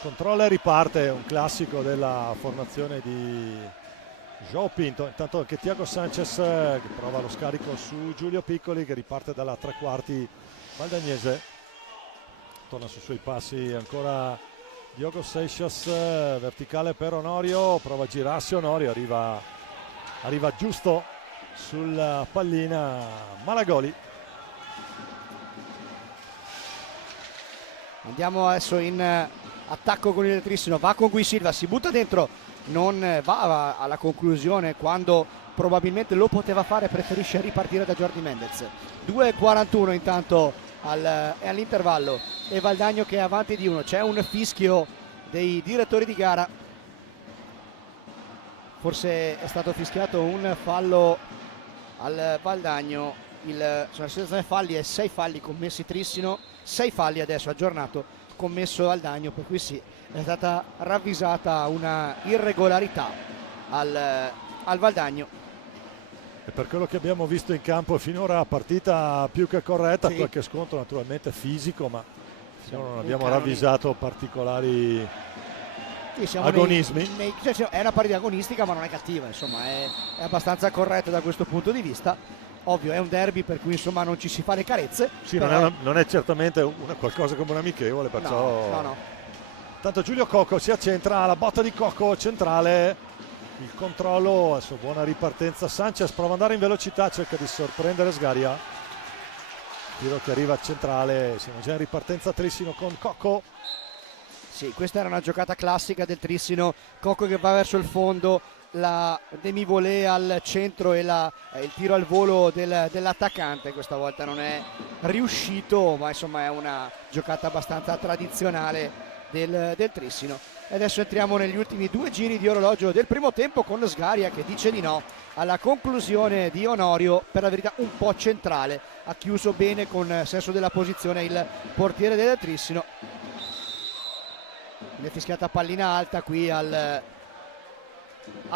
controlla e riparte, un classico della formazione di João Pinto. Intanto che Thiago Sanchez che prova lo scarico su Giulio Piccoli, che riparte dalla tre quarti valdagnese, torna sui suoi passi ancora Diogo Seixas, verticale per Onorio, prova a girarsi Onorio, arriva giusto sulla pallina Malagoli. Andiamo adesso in attacco con il Trissino, va con Gui Silva, si butta dentro, non va alla conclusione quando probabilmente lo poteva fare, preferisce ripartire da Jordi Mendez. 2:41 intanto all'intervallo e Valdagno che è avanti di 1. C'è un fischio dei direttori di gara, forse è stato fischiato un fallo al Valdagno. Sulla situazione falli e 6 falli commessi Trissino, 6 falli adesso aggiornato commesso Valdagno, per cui sì, è stata ravvisata una irregolarità al Valdagno. E per quello che abbiamo visto in campo finora, partita più che corretta, sì. Qualche scontro naturalmente fisico, ma finora non abbiamo ravvisato particolari agonismi. È una partita agonistica ma non è cattiva, insomma è abbastanza corretta da questo punto di vista. Ovvio è un derby per cui insomma non ci si fa le carezze. Sì, però... non è certamente qualcosa come un amichevole, perciò... No. Tanto Giulio Cocco si accentra, la botta di Cocco centrale, il controllo, adesso buona ripartenza Sanchez, prova ad andare in velocità, cerca di sorprendere Sgaria, tiro che arriva a centrale, siamo già in ripartenza Trissino con Cocco. Sì, questa era una giocata classica del Trissino, Cocco che va verso il fondo, la demi-volée al centro e il tiro al volo dell'attaccante. Questa volta non è riuscito, ma insomma è una giocata abbastanza tradizionale del Trissino. E adesso entriamo negli ultimi 2 giri di orologio del primo tempo con Sgaria che dice di no alla conclusione di Onorio, per la verità un po' centrale, ha chiuso bene con senso della posizione il portiere del Trissino. Viene fischiata pallina alta qui al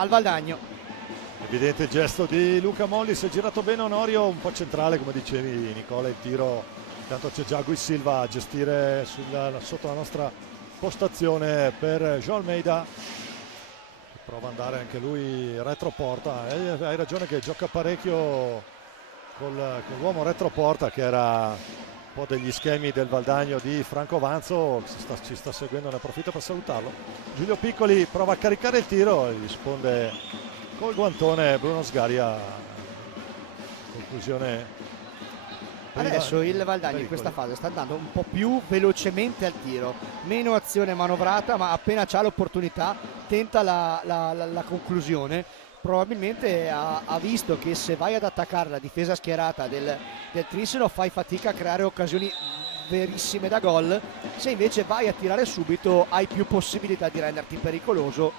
Valdagno. Evidente il gesto di Luca Molli, si è girato bene Onorio, un po' centrale come dicevi Nicola, il tiro. Intanto c'è già Gui Silva a gestire sotto la nostra postazione per João Almeida, che prova ad andare anche lui retroporta. Hai ragione che gioca parecchio con l'uomo retroporta, che era un po' degli schemi del Valdagno di Franco Vanzo, ci sta seguendo, ne approfitto per salutarlo. Giulio Piccoli prova a caricare il tiro e risponde col guantone Bruno Sgaria. Conclusione. Adesso il Valdagno in questa fase sta andando un po' più velocemente al tiro, meno azione manovrata, ma appena c'ha l'opportunità tenta la conclusione. Probabilmente ha visto che se vai ad attaccare la difesa schierata del Trissino fai fatica a creare occasioni verissime da gol, se invece vai a tirare subito hai più possibilità di renderti pericoloso.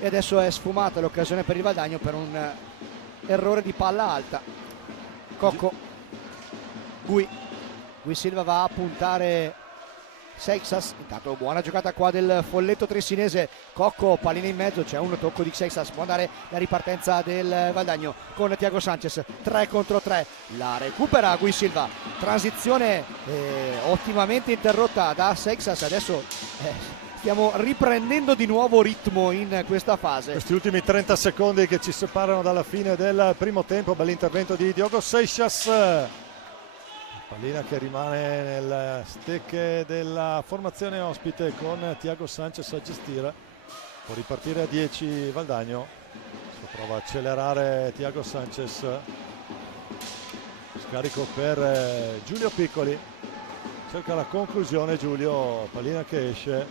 E adesso è sfumata l'occasione per il Valdagno per un errore di palla alta. Cocco, Gui Silva va a puntare Seixas, intanto buona giocata qua del folletto tressinese. Cocco, pallina in mezzo, c'è un tocco di Seixas, può andare la ripartenza del Valdagno con Thiago Sanchez, 3 contro 3, la recupera Gui Silva, transizione ottimamente interrotta da Seixas. Adesso stiamo riprendendo di nuovo ritmo in questa fase. Questi ultimi 30 secondi che ci separano dalla fine del primo tempo, bell'intervento di Diogo Seixas. Pallina che rimane nel stecche della formazione ospite con Thiago Sanchez a gestire. Può ripartire a 10 Valdagno. Prova a accelerare Thiago Sanchez. Scarico per Giulio Piccoli. Cerca la conclusione Giulio. Pallina che esce.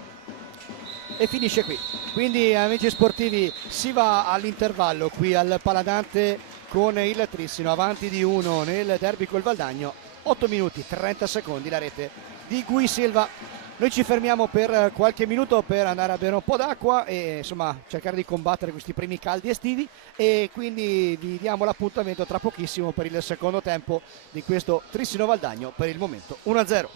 E finisce qui. Quindi amici sportivi si va all'intervallo qui al Paladante con il Trissino avanti di 1 nel derby col Valdagno. 8 minuti 30 secondi la rete di Gui Silva. Noi ci fermiamo per qualche minuto per andare a bere un po' d'acqua e insomma cercare di combattere questi primi caldi estivi, e quindi vi diamo l'appuntamento tra pochissimo per il secondo tempo di questo Trissino Valdagno, per il momento 1-0.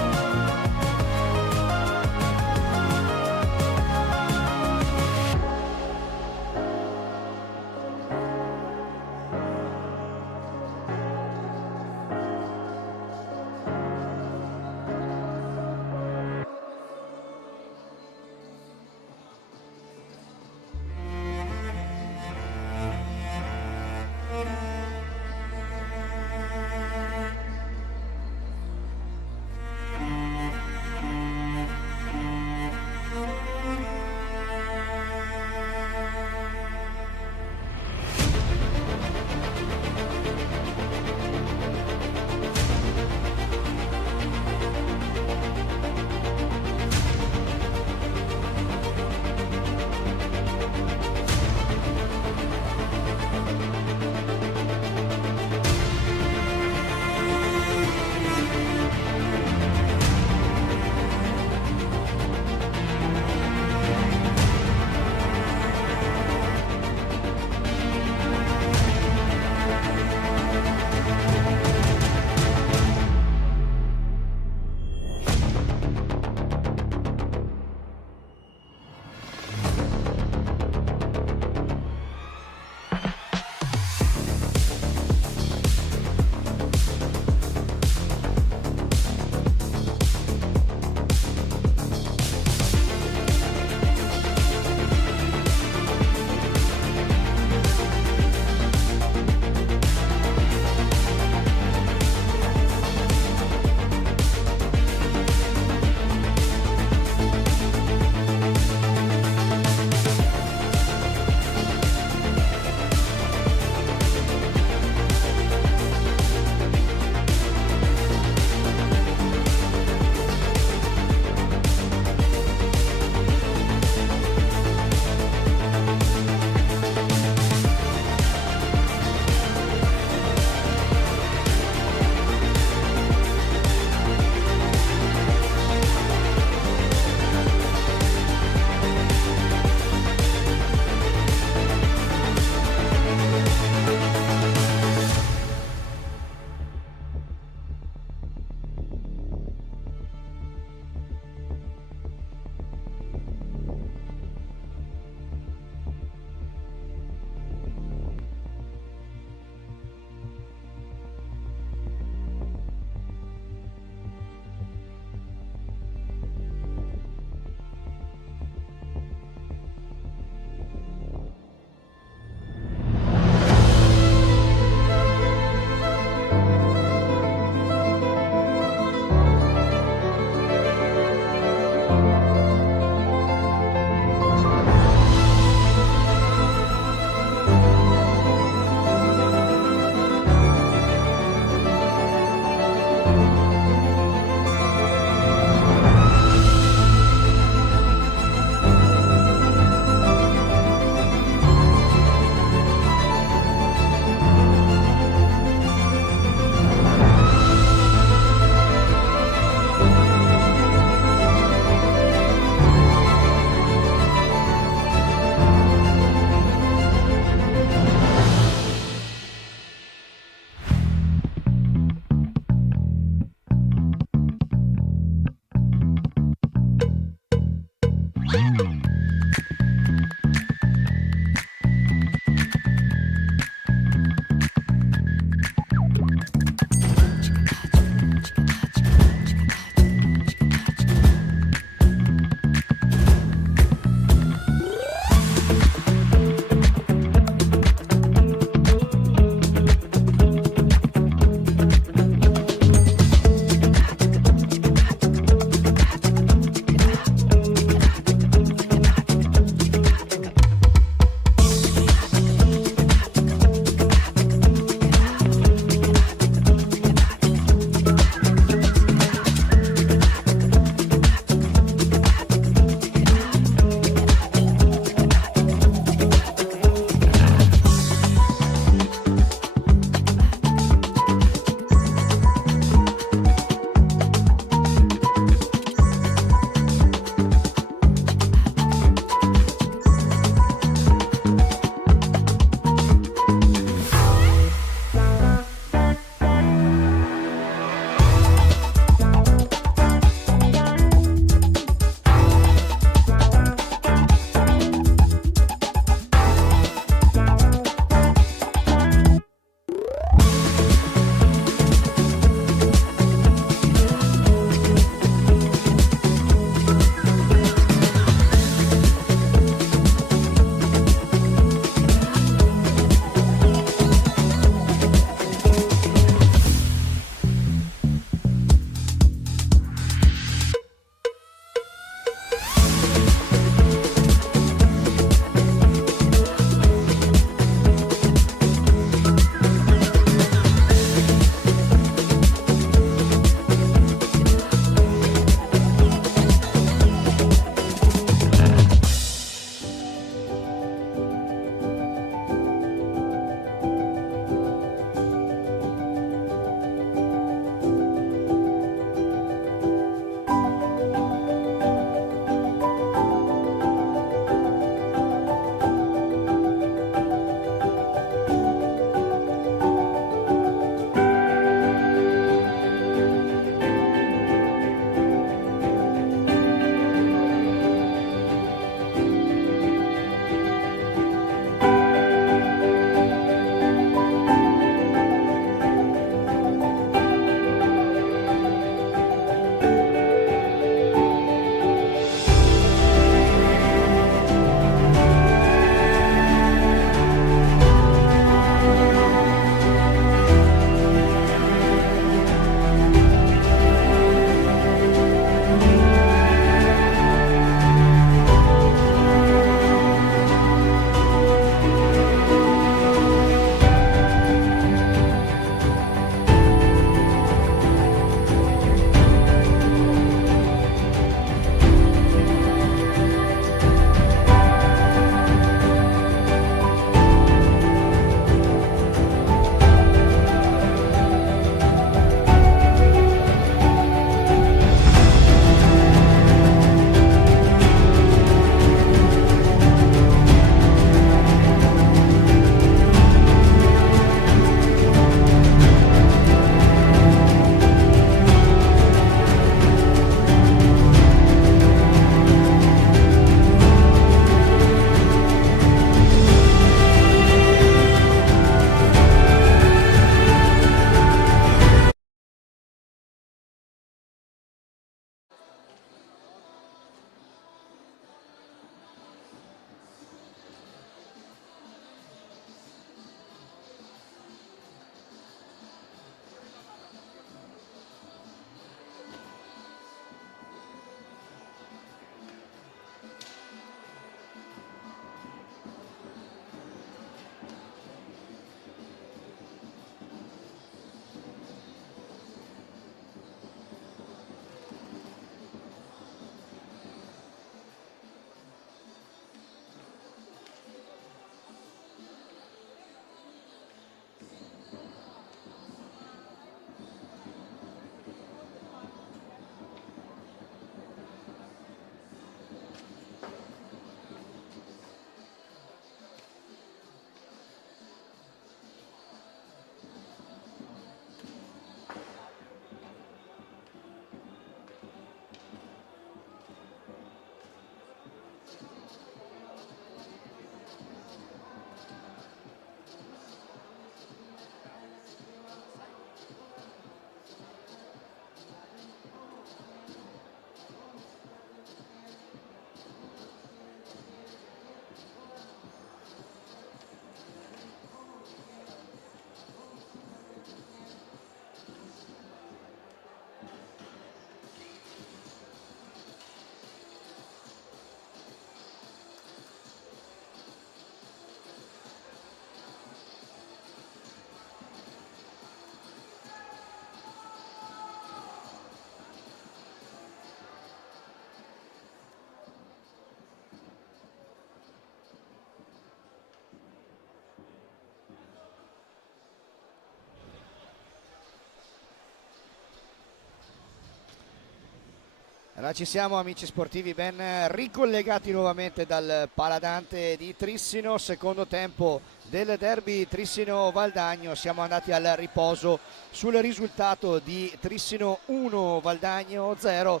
Allora ci siamo amici sportivi, ben ricollegati nuovamente dal Paladante di Trissino, secondo tempo del derby Trissino-Valdagno. Siamo andati al riposo sul risultato di Trissino 1, Valdagno 0,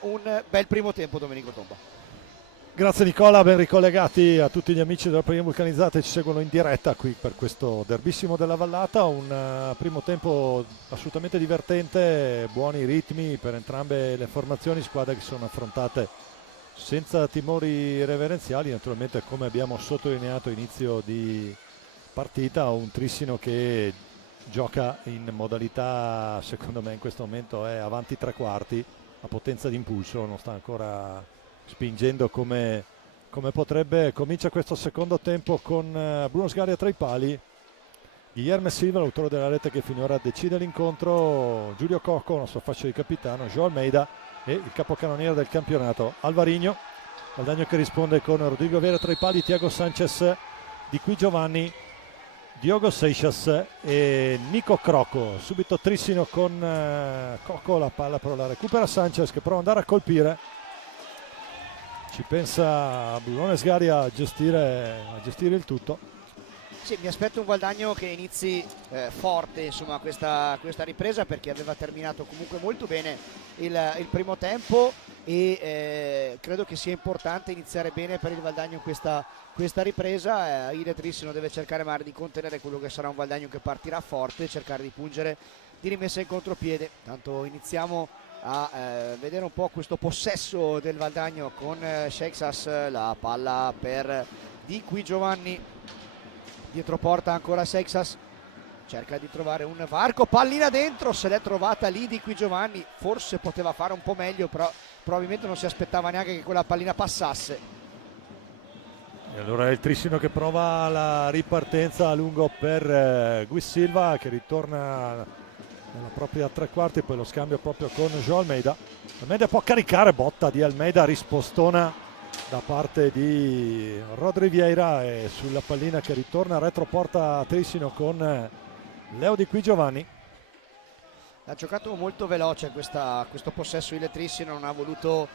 un bel primo tempo Domenico Tomba. Grazie Nicola, ben ricollegati a tutti gli amici della Prima Vulcanizzata che ci seguono in diretta qui per questo derbissimo della Vallata. Un primo tempo assolutamente divertente, buoni ritmi per entrambe le formazioni, squadre che sono affrontate senza timori reverenziali. Naturalmente, come abbiamo sottolineato inizio di partita, un Trissino che gioca in modalità, secondo me in questo momento è avanti tre quarti, a potenza di impulso, non sta ancora spingendo come potrebbe. Comincia questo secondo tempo con Bruno Sgaria tra i pali, Guilherme Silva, l'autore della rete che finora decide l'incontro, Giulio Cocco, la sua fascia di capitano, João Almeida e il capocannoniere del campionato Alvarinho. Valdagno che risponde con Rodrigo Vera tra i pali, Thiago Sanchez, Di Qui Giovanni, Diogo Seixas e Nico Crocco. Subito Trissino con Cocco, la palla però la recupera Sanchez che prova ad andare a colpire. Ci pensa Brunone Sgaria a gestire il tutto. Sì, mi aspetto un Valdagno che inizi forte insomma questa ripresa, perché aveva terminato comunque molto bene il primo tempo e credo che sia importante iniziare bene per il Valdagno questa ripresa. Il Trissino deve cercare magari di contenere quello che sarà un Valdagno che partirà forte, cercare di pungere di rimessa in contropiede. Tanto iniziamo a vedere un po' questo possesso del Valdagno con Seixas, la palla per Di Qui Giovanni, dietro porta ancora Seixas, cerca di trovare un varco, pallina dentro, se l'è trovata lì Di Qui Giovanni, forse poteva fare un po' meglio, però probabilmente non si aspettava neanche che quella pallina passasse. E allora è il Trissino che prova la ripartenza a lungo per Gui Silva, che ritorna nella propria tre quarti, poi lo scambio proprio con João Almeida. Almeida può caricare, botta di Almeida, rispostona da parte di Rodri Vieira e sulla pallina che ritorna retroporta Trissino con Leo Di Qui Giovanni. Ha giocato molto veloce questo possesso il Trissino, non ha voluto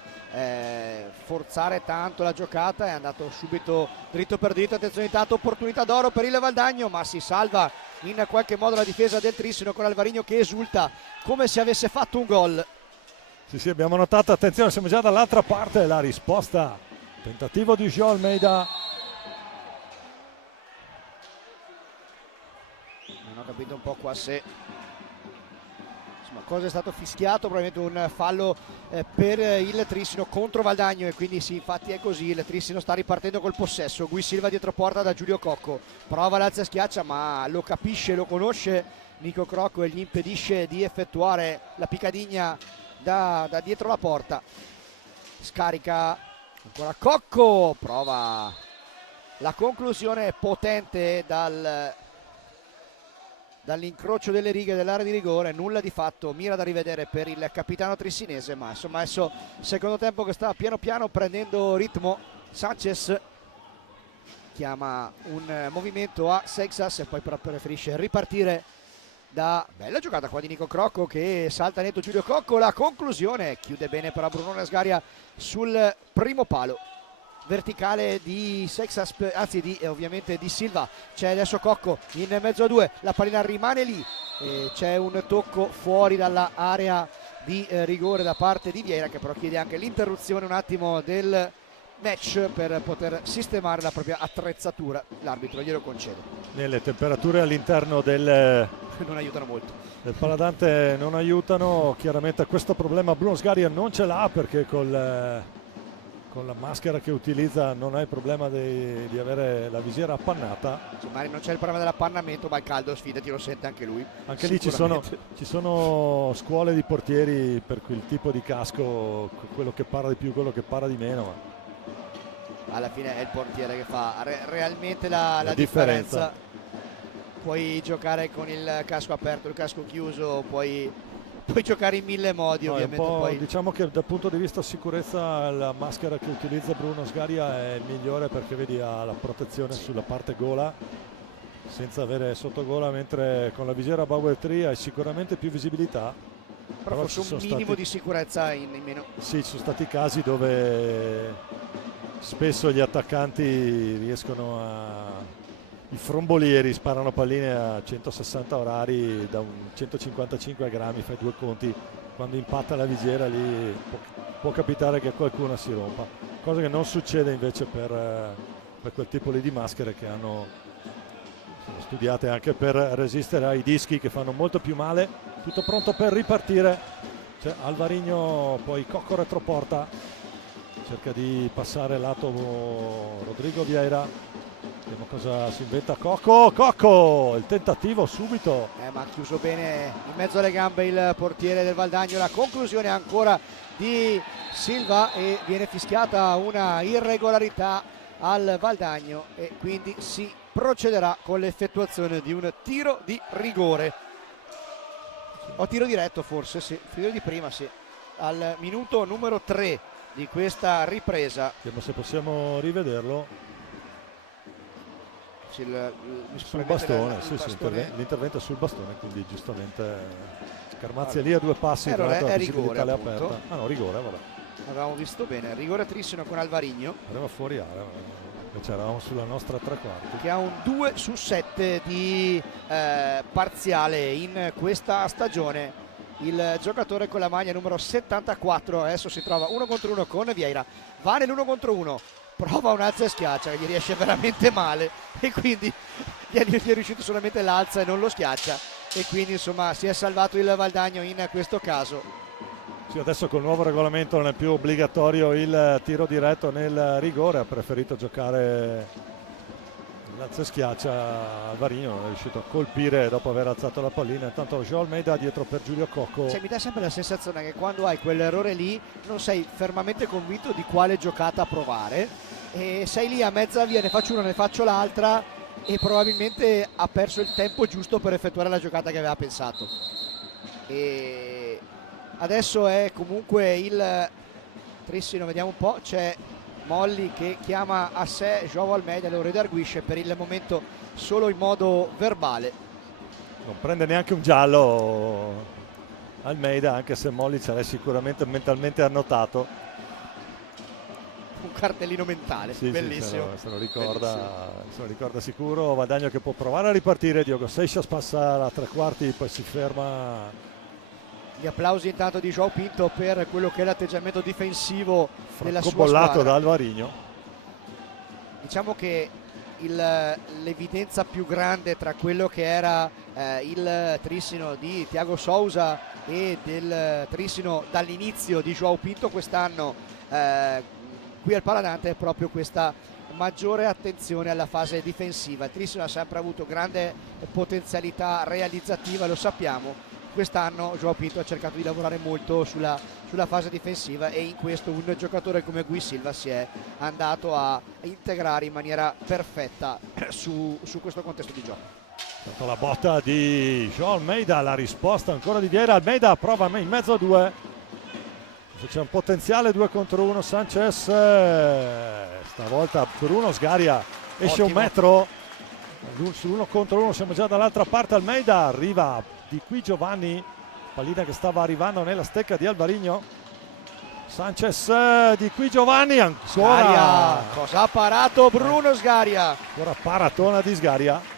forzare tanto la giocata, è andato subito dritto per dritto. Attenzione, intanto opportunità d'oro per il Valdagno, ma si salva in qualche modo la difesa del Trissino con Alvarinho che esulta come se avesse fatto un gol. Sì, abbiamo notato, attenzione, siamo già dall'altra parte, la risposta, tentativo di João Almeida. Non ho capito un po' qua se cosa è stato fischiato, probabilmente un fallo per il Trissino contro Valdagno, e quindi sì, infatti è così, il Trissino sta ripartendo col possesso. Gui Silva dietro porta da Giulio Cocco, prova l'alza schiaccia ma lo capisce, lo conosce Nico Crocco e gli impedisce di effettuare la piccadigna da dietro la porta. Scarica ancora Cocco, prova la conclusione potente dall'incrocio delle righe dell'area di rigore, nulla di fatto, mira da rivedere per il capitano trissinese, ma insomma adesso secondo tempo che sta piano piano prendendo ritmo. Sanchez chiama un movimento a Seixas e poi però preferisce ripartire da bella giocata qua di Nico Crocco che salta netto Giulio Cocco, la conclusione chiude bene però Brunone Sgaria sul primo palo verticale di Seixas, anzi ovviamente di Silva. C'è adesso Cocco in mezzo a due, la pallina rimane lì e c'è un tocco fuori dalla area di rigore da parte di Vieira, che però chiede anche l'interruzione un attimo del match per poter sistemare la propria attrezzatura. L'arbitro glielo concede. Le temperature all'interno del non aiutano molto, del Paladante non aiutano, chiaramente questo problema Bruno Sgaria non ce l'ha, perché con la maschera che utilizza non ha il problema di avere la visiera appannata. Magari non c'è il problema dell'appannamento, ma il caldo, sfidati, lo sente anche lui. Anche lì ci sono scuole di portieri per quel tipo di casco, quello che para di più, quello che para di meno, ma alla fine è il portiere che fa realmente la differenza. Puoi giocare con il casco aperto, il casco chiuso, puoi giocare in mille modi, no, ovviamente. Diciamo che dal punto di vista sicurezza la maschera che utilizza Bruno Sgaria è il migliore, perché vedi ha la protezione sulla parte gola senza avere sottogola, mentre con la visiera Bauer 3 hai sicuramente più visibilità. però forse un minimo di sicurezza in meno. Sì, ci sono stati casi dove spesso gli attaccanti riescono i frombolieri sparano palline a 160 orari da un 155 grammi, fai due conti, quando impatta la visiera lì può capitare che qualcuno si rompa, cosa che non succede invece per quel tipo lì di maschere che sono studiate anche per resistere ai dischi che fanno molto più male. Tutto pronto per ripartire, c'è Alvarinho, poi Cocco retroporta, cerca di passare lato Rodrigo Vieira. Vediamo cosa si inventa Cocco, il tentativo subito. Ma ha chiuso bene in mezzo alle gambe il portiere del Valdagno. La conclusione ancora di Silva e viene fischiata una irregolarità al Valdagno e quindi si procederà con l'effettuazione di un tiro di rigore. O tiro diretto forse, sì, tiro di prima, sì. Al minuto numero 3 di questa ripresa. Vediamo se possiamo rivederlo. Sul bastone, l'intervento è sul bastone, quindi giustamente Scarmazzi è lì a due passi, tra l'altro la visibilità è aperta. Ah no, rigore, vabbè. Avevamo visto bene, rigore Trissino con Alvarinho. Arriva fuori area, invece eravamo sulla nostra tre quarti. Che ha un 2/7 di parziale in questa stagione. Il giocatore con la maglia numero 74 adesso si trova 1 contro 1 con Vieira, va nell'1 contro 1. Prova un alza e schiaccia che gli riesce veramente male e quindi gli è riuscito solamente l'alza e non lo schiaccia e quindi insomma si è salvato il Valdagno in questo caso. Sì, adesso col nuovo regolamento non è più obbligatorio il tiro diretto nel rigore, ha preferito giocare l'alza e schiaccia. Alvarinho non è riuscito a colpire dopo aver alzato la pallina. Intanto João Almeida dietro per Giulio Cocco. Mi dà sempre la sensazione che quando hai quell'errore lì non sei fermamente convinto di quale giocata provare e sei lì a mezza via, ne faccio una, ne faccio l'altra e probabilmente ha perso il tempo giusto per effettuare la giocata che aveva pensato. E adesso è comunque il Trissino, vediamo un po', c'è Molli che chiama a sé João Almeida, lo redarguisce per il momento solo in modo verbale. Non prende neanche un giallo Almeida, anche se Molli ce l'è sicuramente mentalmente annotato. Un cartellino mentale, sì, bellissimo. Sì, se lo ricorda sicuro. Valdagno che può provare a ripartire, Diogo Seixas passa la tre quarti, poi si ferma. Gli applausi intanto di João Pinto per quello che è l'atteggiamento difensivo della sua bollato squadra. da Alvarinho. Diciamo che l'evidenza più grande tra quello che era il Trissino di Thiago Sousa e del Trissino dall'inizio di João Pinto quest'anno qui al Paladante è proprio questa maggiore attenzione alla fase difensiva. Il Trissino ha sempre avuto grande potenzialità realizzativa, lo sappiamo. Quest'anno João Pinto ha cercato di lavorare molto sulla fase difensiva e in questo un giocatore come Gui Silva si è andato a integrare in maniera perfetta su questo contesto di gioco. Tanto la botta di João Almeida, la risposta ancora di Vieira. Almeida prova in mezzo a due. C'è un potenziale 2 contro 1. Sanchez stavolta Bruno Sgaria esce un metro su 1 contro 1. Siamo già dall'altra parte. Almeida arriva di qui Giovanni, pallina che stava arrivando nella stecca di Alvarinho. Sanchez di qui Giovanni ancora. Sgaria, cosa ha parato Bruno Sgaria? Ancora paratona di Sgaria.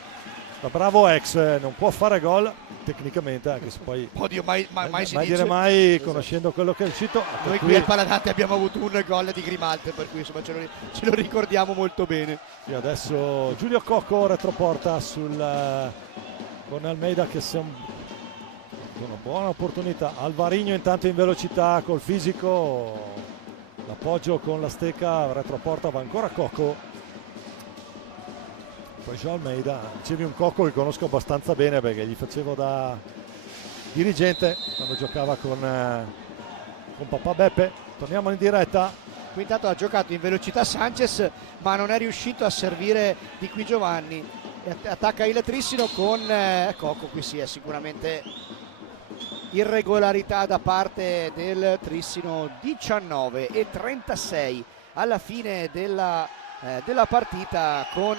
Da bravo ex non può fare gol tecnicamente, anche se poi oddio, mai si mai dice. dire mai, conoscendo quello che è uscito. Noi qui al Paladante abbiamo avuto un gol di Grimalte, per cui insomma ce lo ricordiamo molto bene. E adesso Giulio Cocco retroporta con Almeida che sia una buona opportunità. Alvarinho intanto in velocità col fisico, l'appoggio con la stecca, retroporta, va ancora Cocco. Poi João Almeida, dicevi un Cocco che conosco abbastanza bene perché gli facevo da dirigente quando giocava con papà Beppe. Torniamo in diretta. Qui intanto ha giocato in velocità Sanchez ma non è riuscito a servire di qui Giovanni. Attacca il Trissino con Cocco, qui sì è sicuramente irregolarità da parte del Trissino. 19:36 alla fine della partita, con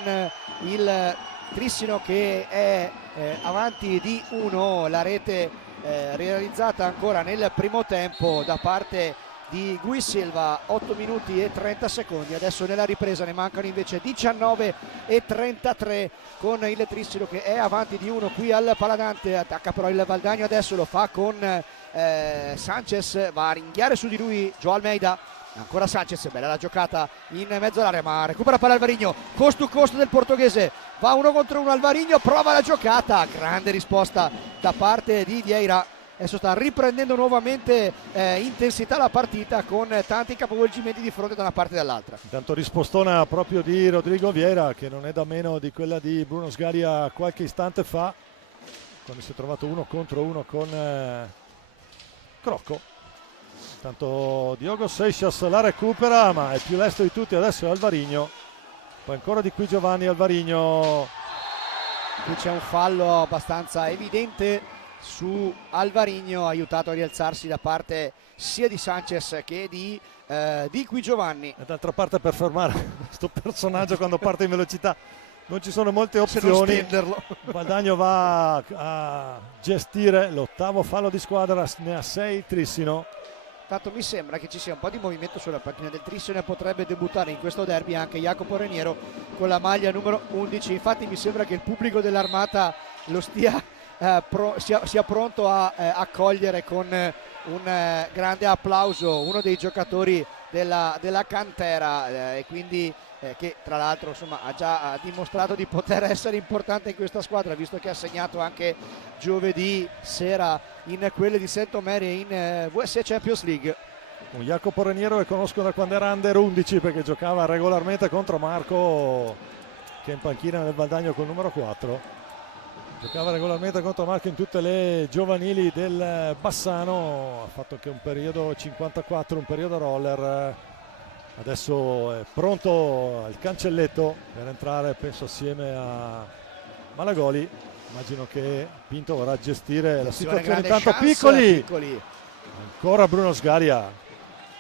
il Trissino che è avanti di 1. La rete realizzata ancora nel primo tempo da parte di Gui Silva, 8 minuti e 30 secondi. Adesso nella ripresa ne mancano invece 19 e 33 con il Trissino che è avanti di 1 qui al Paladante. Attacca però il Valdagno, adesso lo fa con Sanchez, va a ringhiare su di lui Joao Almeida. Ancora Sanchez, bella la giocata in mezzo all'area, ma recupera palla Alvarinho, cost to cost del portoghese, va 1 contro 1 Alvarinho, prova la giocata, grande risposta da parte di Vieira. Adesso sta riprendendo nuovamente intensità la partita con tanti capovolgimenti di fronte da una parte e dall'altra. Intanto rispostona proprio di Rodrigo Vieira, che non è da meno di quella di Bruno Sgaria qualche istante fa, quando si è trovato 1 contro 1 con Crocco. Intanto Diogo Seixas la recupera, ma è più lesto di tutti adesso è Alvarinho. Poi ancora di qui Giovanni Alvarinho. Qui c'è un fallo abbastanza evidente su Alvarinho, aiutato a rialzarsi da parte sia di Sanchez che di Qui Giovanni. E d'altra parte, per fermare questo personaggio quando parte in velocità non ci sono molte opzioni. Valdagno va a gestire l'ottavo fallo di squadra, ne ha 6 Trissino. Tanto mi sembra che ci sia un po' di movimento sulla panchina del Trissino e potrebbe debuttare in questo derby anche Jacopo Reniero con la maglia numero 11. Infatti mi sembra che il pubblico dell'Armata lo sia pronto a accogliere con un grande applauso uno dei giocatori della cantera e quindi che tra l'altro insomma ha già dimostrato di poter essere importante in questa squadra, visto che ha segnato anche giovedì sera in quelle di Saint-Omer e in VSC Champions League. Un Jacopo Reniero che conosco da quando era under 11, perché giocava regolarmente contro Marco, che è in panchina nel Valdagno col numero 4. Giocava regolarmente contro Marco in tutte le giovanili del Bassano, ha fatto anche un periodo 54, un periodo roller. Adesso è pronto al cancelletto per entrare, penso assieme a Malagoli. Immagino che Pinto vorrà gestire la situazione. Intanto Piccoli. Ancora Bruno Sgaria.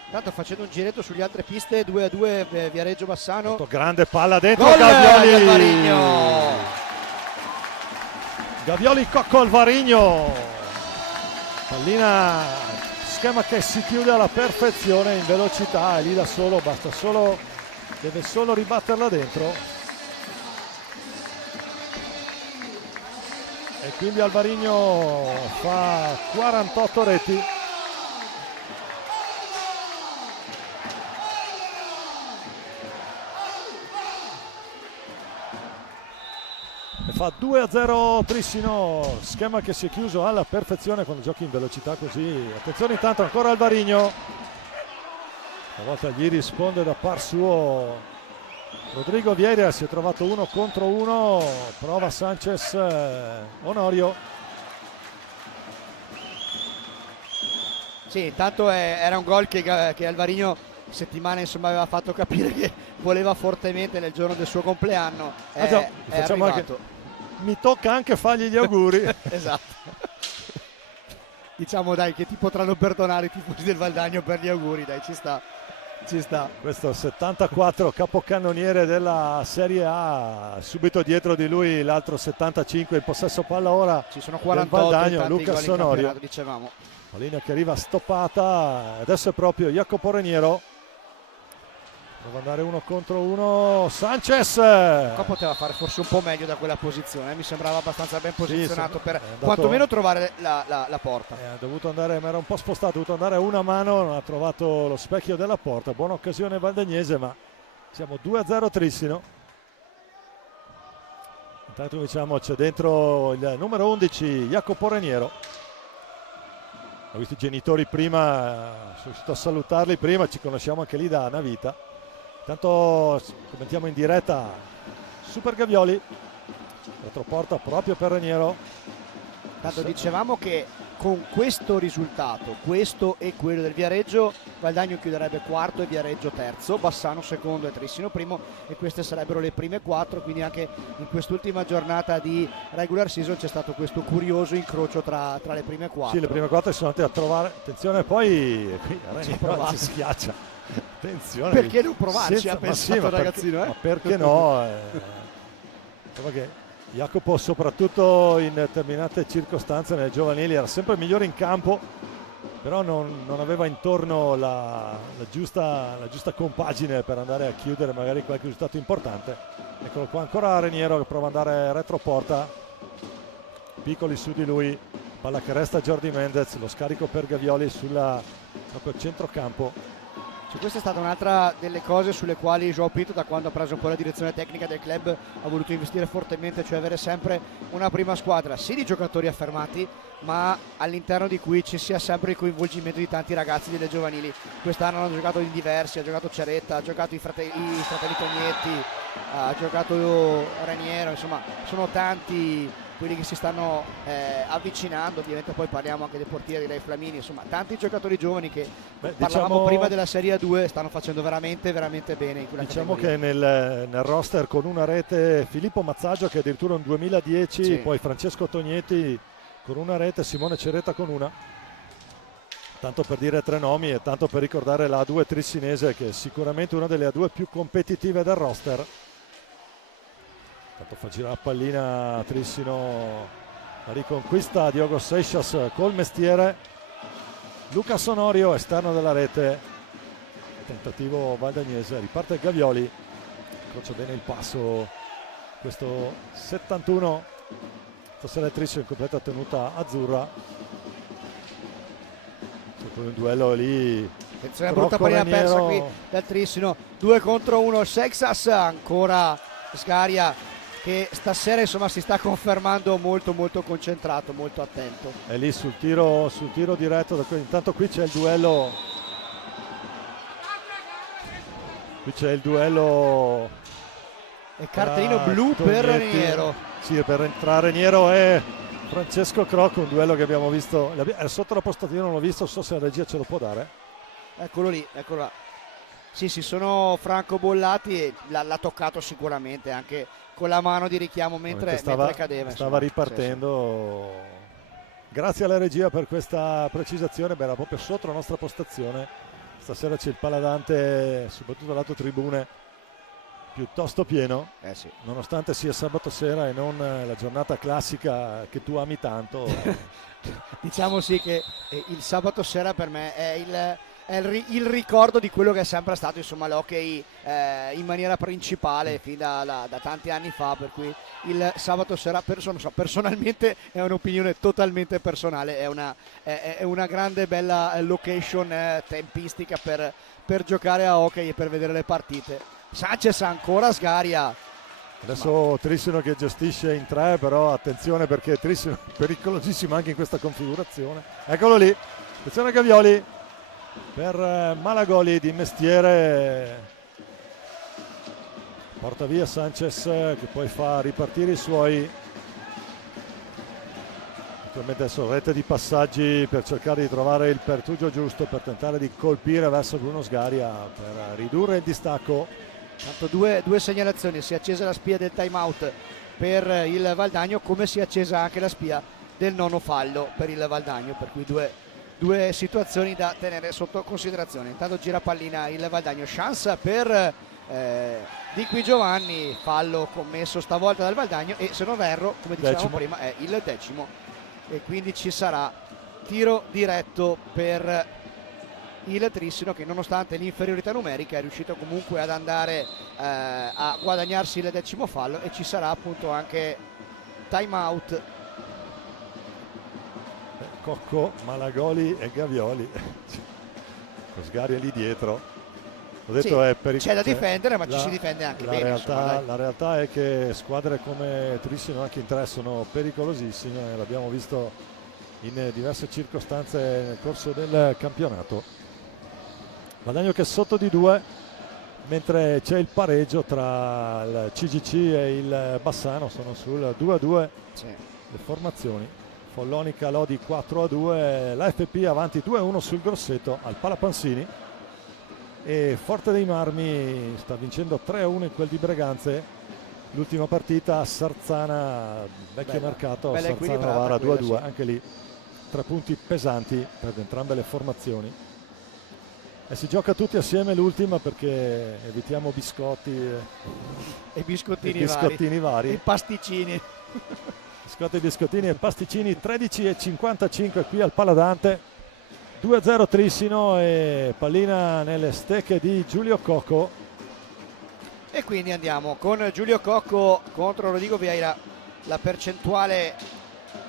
Intanto facendo un giretto sulle altre piste, 2-2 Viareggio Bassano. Grande palla dentro, Gol Gavioli. Gavioli Cocco Alvarinho. Pallina, schema che si chiude alla perfezione in velocità, e lì da solo, deve solo ribatterla dentro. E quindi Alvarinho fa 48 reti. E fa 2-0 Trissino, schema che si è chiuso alla perfezione quando giochi in velocità così. Attenzione intanto ancora Alvarinho, stavolta gli risponde da par suo Rodrigo Vieira, si è trovato 1 contro 1, prova Sanchez, Onorio. Sì, intanto era un gol che Alvarinho settimana insomma aveva fatto capire che voleva fortemente nel giorno del suo compleanno. Facciamo anche, mi tocca anche fargli gli auguri. Esatto. Diciamo dai che ti potranno perdonare i tifosi del Valdagno per gli auguri, dai, ci sta. Questo è il 74, capocannoniere della Serie A, subito dietro di lui l'altro 75 in possesso palla ora. Ci sono 48 Valdagno, Lucas Onorio. Dicevamo. La linea che arriva stoppata, adesso è proprio Jacopo Reniero. Prova ad andare 1 contro 1, Sanchez. Qua poteva fare forse un po' meglio da quella posizione, mi sembrava abbastanza ben posizionato per quantomeno trovare la porta. Ha dovuto andare, ma era un po' spostato, ha dovuto andare a una mano, non ha trovato lo specchio della porta. Buona occasione valdagnese, ma siamo 2-0 Trissino. Intanto diciamo c'è dentro il numero 11 Jacopo Reniero. Ho visto i genitori prima, sono riuscito a salutarli prima, ci conosciamo anche lì da una vita. Intanto commentiamo in diretta Super Gavioli, retroporta proprio per Reniero. Tanto dicevamo che con questo risultato, questo e quello del Viareggio, Valdagno chiuderebbe quarto e Viareggio terzo, Bassano secondo e Trissino primo, e queste sarebbero le prime 4, quindi anche in quest'ultima giornata di regular season c'è stato questo curioso incrocio tra le prime 4. Sì, le prime 4 sono andate a trovare, attenzione, poi qui Reniero si schiaccia. Attenzione, perché non provarci, ha pensato il ragazzino, ma perché no? Che Jacopo, soprattutto in determinate circostanze nelle giovanili, era sempre il migliore in campo, però non aveva intorno la giusta compagine per andare a chiudere magari qualche risultato importante. Eccolo qua ancora Reniero che prova ad andare retroporta, piccoli su di lui, palla che resta a Jordi Mendez, lo scarico per Gavioli proprio centrocampo. Questa è stata un'altra delle cose sulle quali João Pinto, da quando ha preso un po' la direzione tecnica del club, ha voluto investire fortemente, cioè avere sempre una prima squadra sì di giocatori affermati, ma all'interno di cui ci sia sempre il coinvolgimento di tanti ragazzi delle giovanili. Quest'anno hanno giocato in diversi, ha giocato Ceretta, ha giocato i fratelli Tognetti, ha giocato Raniero, insomma sono tanti quelli che si stanno avvicinando. Ovviamente poi parliamo anche dei portieri, dei Flamini, insomma tanti giocatori giovani che parlavamo prima della Serie A2 stanno facendo veramente veramente bene in quella diciamo categoria. Che nel roster con una rete Filippo Mazzaggio che addirittura un 2010, sì. Poi Francesco Tognetti con una rete, Simone Ceretta con una, tanto per dire tre nomi e tanto per ricordare la A2 trissinese, che è sicuramente una delle A2 più competitive del roster. Tanto fa girare la pallina Trissino, la riconquista Diogo Seixas col mestiere, Luca Sonorio esterno della rete, tentativo valdagnese, riparte Gavioli, incrocia bene il passo questo 71, stasera Trissino in completa tenuta azzurra, c'è un duello lì. Attenzione, brutta pallina persa qui dal Trissino, 2 contro 1 Seixas, ancora Sgaria che stasera insomma si sta confermando molto molto concentrato, molto attento. È lì sul tiro diretto, intanto qui c'è il duello. Qui c'è il duello. E cartellino blu per Raniero. Sì, tra Raniero e Francesco Crocco, un duello che abbiamo visto. È sotto la postatina, non l'ho visto, non so se la regia ce lo può dare. Eccolo lì, eccolo là. Sì, sono francobollati e l'ha toccato sicuramente anche con la mano di richiamo mentre cadeva. Stava ripartendo. Sì. Grazie alla regia per questa precisazione, era proprio sotto la nostra postazione. Stasera c'è il Paladante, soprattutto lato tribune, piuttosto pieno, sì. Nonostante sia sabato sera e non la giornata classica che tu ami tanto. Diciamo sì che il sabato sera per me è il ricordo di quello che è sempre stato insomma l'hockey in maniera principale fin da tanti anni fa, per cui il sabato sera personalmente è un'opinione totalmente personale, è una grande bella location tempistica per giocare a hockey e per vedere le partite. Sanchez ancora Sgaria, adesso Trissino che gestisce in tre, però attenzione perché Trissino è pericolosissimo anche in questa configurazione. Eccolo lì, attenzione a Gavioli per Malagoli di mestiere, porta via Sanchez che poi fa ripartire i suoi. Naturalmente adesso rete di passaggi per cercare di trovare il pertugio giusto per tentare di colpire verso Bruno Sgaria per ridurre il distacco. Tanto due segnalazioni, si è accesa la spia del time out per il Valdagno, come si è accesa anche la spia del nono fallo per il Valdagno, per cui due situazioni da tenere sotto considerazione. Intanto gira pallina il Valdagno, chance per Di Qui Giovanni, fallo commesso stavolta dal Valdagno e se non erro, come dicevamo prima, è il 10° e quindi ci sarà tiro diretto per il Trissino, che nonostante l'inferiorità numerica è riuscito comunque ad andare a guadagnarsi il 10° fallo, e ci sarà appunto anche time out. Cocco, Malagoli e Gavioli, Sgaria lì dietro, ho detto sì, c'è da difendere, ma ci si difende anche bene. La realtà è che squadre come Trissino anche in tre sono pericolosissime, l'abbiamo visto in diverse circostanze nel corso del campionato. Guadagno che è sotto di 2, mentre c'è il pareggio tra il CGC e il Bassano, sono sul 2-2 sì. Le formazioni. Follonica Lodi 4-2, la FP avanti 2-1 sul Grosseto al Palapansini e Forte dei Marmi sta vincendo 3-1 in quel di Breganze. L'ultima partita a Sarzana, vecchio mercato, Sarzana Novara 2-2, sì. Anche lì 3 punti pesanti per entrambe le formazioni. Si gioca tutti assieme l'ultima perché evitiamo biscotti e biscottini vari. E pasticcini. Biscotti, biscottini e pasticcini. 13:55 qui al Paladante. 2-0 Trissino e pallina nelle stecche di Giulio Cocco. E quindi andiamo con Giulio Cocco contro Rodrigo Vieira. La percentuale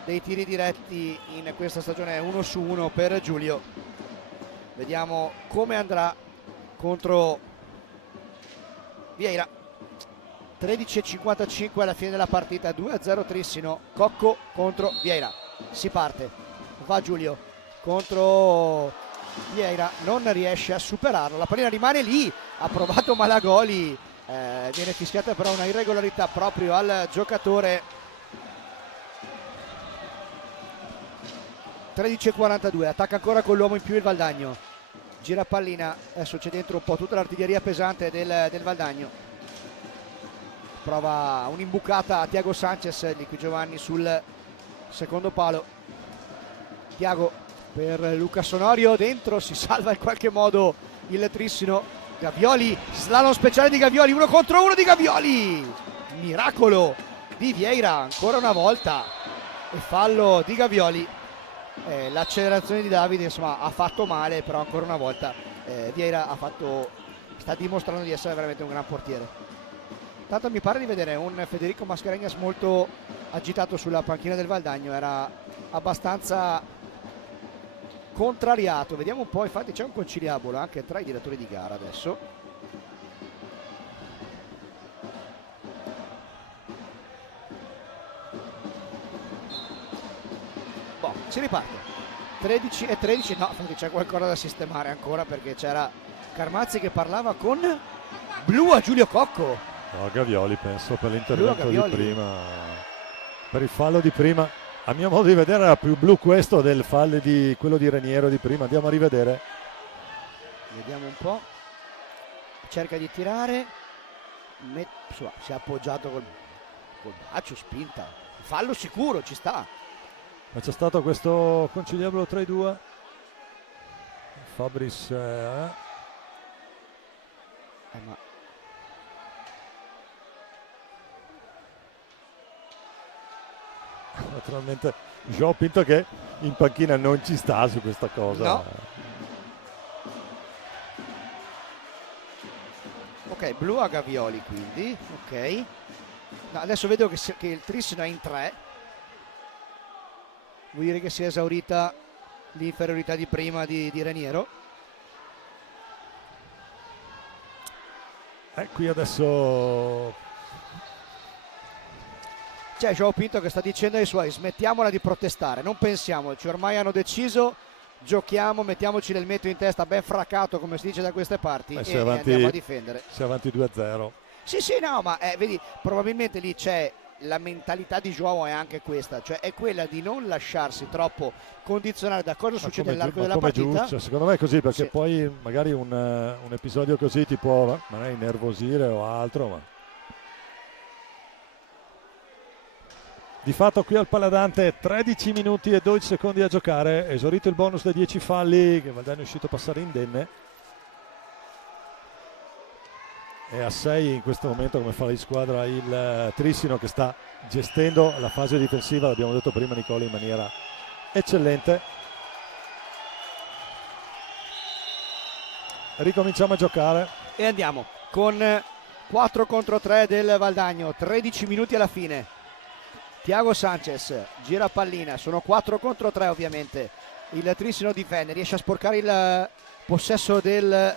dei tiri diretti in questa stagione è 1-1 per Giulio. Vediamo come andrà contro Vieira. 13:55 alla fine della partita, 2-0 Trissino. Cocco contro Vieira. Si parte, va Giulio contro Vieira, non riesce a superarlo, la pallina rimane lì, ha provato Malagoli, viene fischiata però una irregolarità proprio al giocatore. 13:42, attacca ancora con l'uomo in più il Valdagno, gira pallina, adesso c'è dentro un po' tutta l'artiglieria pesante del Valdagno, prova un'imbucata a Thiago Sanchez di qui Giovanni sul secondo palo. Thiago per Lucas Onorio, dentro, si salva in qualche modo il Trissino. Gavioli, slalom speciale di Gavioli, 1 contro 1 di Gavioli, miracolo di Vieira ancora una volta e fallo di Gavioli. L'accelerazione di Davide insomma ha fatto male, però ancora una volta Vieira sta dimostrando di essere veramente un gran portiere. Tanto mi pare di vedere un Federico Mascarenhas molto agitato sulla panchina del Valdagno, era abbastanza contrariato. Vediamo un po', infatti c'è un conciliabolo anche tra i direttori di gara adesso. Si riparte 13:13, no, infatti c'è qualcosa da sistemare ancora perché c'era Carmazzi che parlava con blu a Giulio Cocco. No, Gavioli penso per l'intervento di prima, per il fallo di prima. A mio modo di vedere era più blu questo del fallo di quello di Reniero di prima. Andiamo a rivedere. Vediamo un po'. Cerca di tirare. Si è appoggiato col braccio, spinta. Fallo sicuro, ci sta. Ma c'è stato questo conciliabolo tra i due. Fabris ma naturalmente Joao Pinto che in panchina non ci sta su questa cosa. No. Ok, blu a Gavioli quindi, ok. No, adesso vedo che il Trissino è in 3. Vuol dire che si è esaurita l'inferiorità di prima di Reniero. Qui adesso c'è Joao Pinto che sta dicendo ai suoi: smettiamola di protestare, non pensiamoci, ormai hanno deciso, giochiamo, mettiamoci l'elmetto in testa ben fraccato come si dice da queste parti e andiamo a difendere. Si è avanti 2-0. Sì, no, ma vedi, probabilmente lì c'è la mentalità di Joao, è anche questa, cioè è quella di non lasciarsi troppo condizionare da cosa succede nell'arco della partita. Giusto, secondo me è così, perché sì. Poi magari un episodio così ti può magari innervosire o altro, ma di fatto qui al Paladante 13 minuti e 12 secondi a giocare, esaurito il bonus dei 10 falli che Valdagno è uscito a passare indenne. E a 6 in questo momento come fa di squadra il Trissino, che sta gestendo la fase difensiva, l'abbiamo detto prima Nicola, in maniera eccellente. Ricominciamo a giocare e andiamo con 4 contro 3 del Valdagno, 13 minuti alla fine. Thiago Sanchez gira pallina, sono 4 contro 3 ovviamente. Il Trissino difende, riesce a sporcare il possesso del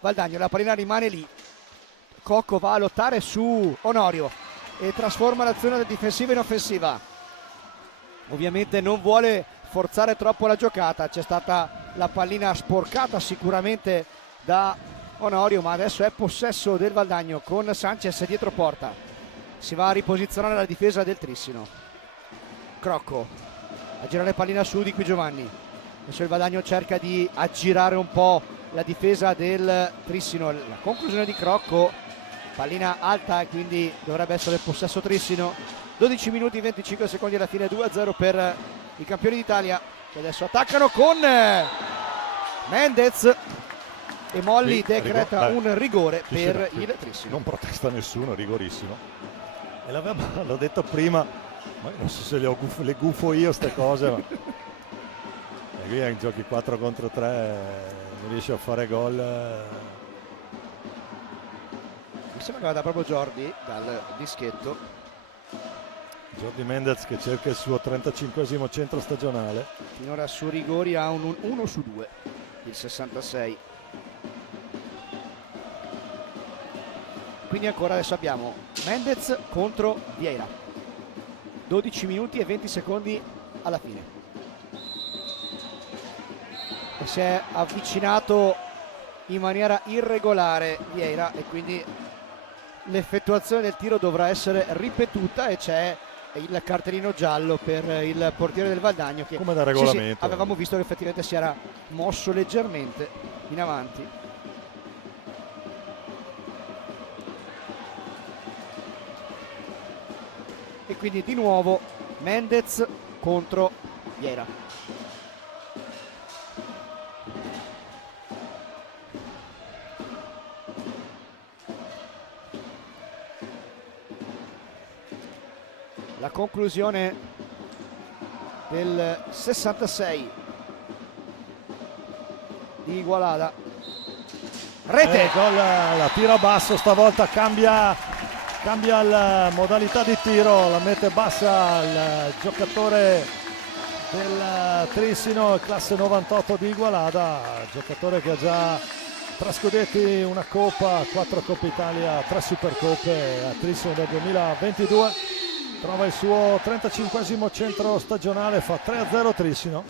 Valdagno, la pallina rimane lì. Cocco va a lottare su Onorio e trasforma l'azione difensiva in offensiva. Ovviamente non vuole forzare troppo la giocata, c'è stata la pallina sporcata sicuramente da Onorio, ma adesso è possesso del Valdagno con Sanchez dietro porta. Si va a riposizionare la difesa del Trissino. Crocco a girare pallina su di qui Giovanni. Adesso il Valdagno cerca di aggirare un po' la difesa del Trissino. La conclusione di Crocco, pallina alta e quindi dovrebbe essere possesso Trissino. 12 minuti e 25 secondi alla fine, 2-0 per i campioni d'Italia, che adesso attaccano con Mendez e Molli Sì, decreta un rigore per sì, il Trissino. non protesta nessuno, rigorissimo. E l'ho detto prima, ma non so se le gufo io ste cose, ma e qui giochi 4 contro 3, non riesci a fare gol. Mi sembra che vada proprio Jordi dal dischetto. Jordi Mendez che cerca il suo 35esimo centro stagionale. Finora su rigori ha un 1 su 2, il 66. Quindi ancora adesso abbiamo Mendez contro Vieira. 12 minuti e 20 secondi alla fine. E si è avvicinato in maniera irregolare Vieira e quindi l'effettuazione del tiro dovrà essere ripetuta e c'è il cartellino giallo per il portiere del Valdagno che come da regolamento. Sì, avevamo visto che effettivamente si era mosso leggermente in avanti. E quindi di nuovo Mendez contro Vieira. La conclusione del 66 di Igualada. Rete! Gol, la tira a basso, stavolta cambia la modalità di tiro, la mette bassa il giocatore del Trissino, classe 98 di Igualada, giocatore che ha già 3 scudetti, una Coppa, 4 Coppa Italia, 3 Supercoppe a Trissino del 2022. Trova il suo 35esimo centro stagionale, fa 3-0 Trissino.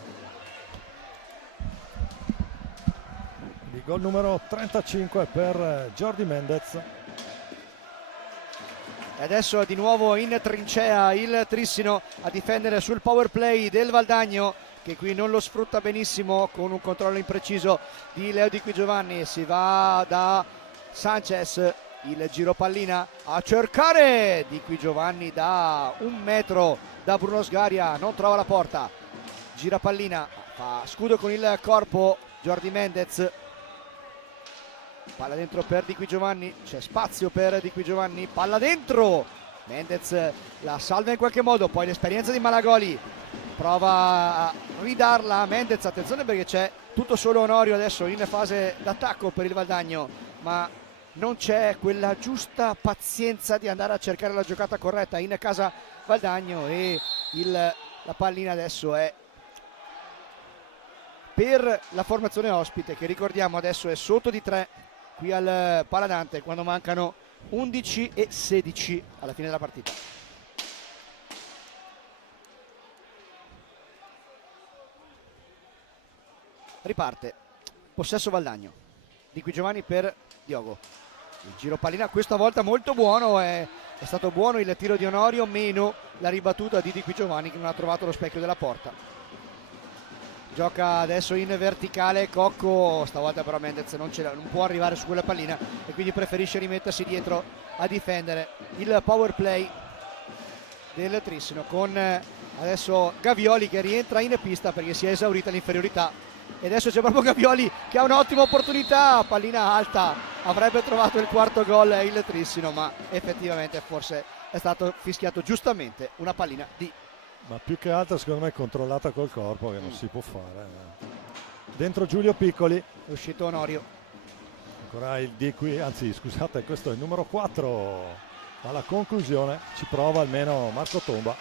Il gol numero 35 per Jordi Mendez. E adesso di nuovo in trincea il Trissino a difendere sul power play del Valdagno, che qui non lo sfrutta benissimo con un controllo impreciso di Leo Di Qui Giovanni. Si va da Sanchez, il giro pallina a cercare Di Qui Giovanni da 1 metro da Bruno Sgaria, non trova la porta, gira pallina, fa scudo con il corpo Jordi Mendez, palla dentro per Di Qui Giovanni, c'è spazio per Di Qui Giovanni, palla dentro, Mendez la salva in qualche modo, poi l'esperienza di Malagoli prova a ridarla a Mendez, attenzione perché c'è tutto solo Onorio adesso in fase d'attacco per il Valdagno, ma non c'è quella giusta pazienza di andare a cercare la giocata corretta in casa Valdagno e la pallina adesso è per la formazione ospite, che ricordiamo adesso è sotto di 3 qui al Paladante quando mancano 11 e 16 alla fine della partita. Riparte possesso Valdagno, Di Qui Giovanni per Diogo, il giro pallina questa volta molto buono, è stato buono il tiro di Onorio, meno la ribattuta di Qui Giovanni che non ha trovato lo specchio della porta. Gioca adesso in verticale Cocco, stavolta però Mendez non può arrivare su quella pallina e quindi preferisce rimettersi dietro a difendere il power play del Trissino, con adesso Gavioli che rientra in pista perché si è esaurita l'inferiorità. E adesso c'è proprio Gavioli che ha un'ottima opportunità, pallina alta, avrebbe trovato il quarto gol il Trissino, ma effettivamente forse è stato fischiato giustamente una pallina di... Ma più che altro secondo me è controllata col corpo, che non si può fare. Dentro Giulio Piccoli. È uscito Onorio. Ancora il Di Qui, anzi scusate, questo è il numero 4 alla conclusione, ci prova almeno Marco Tomba.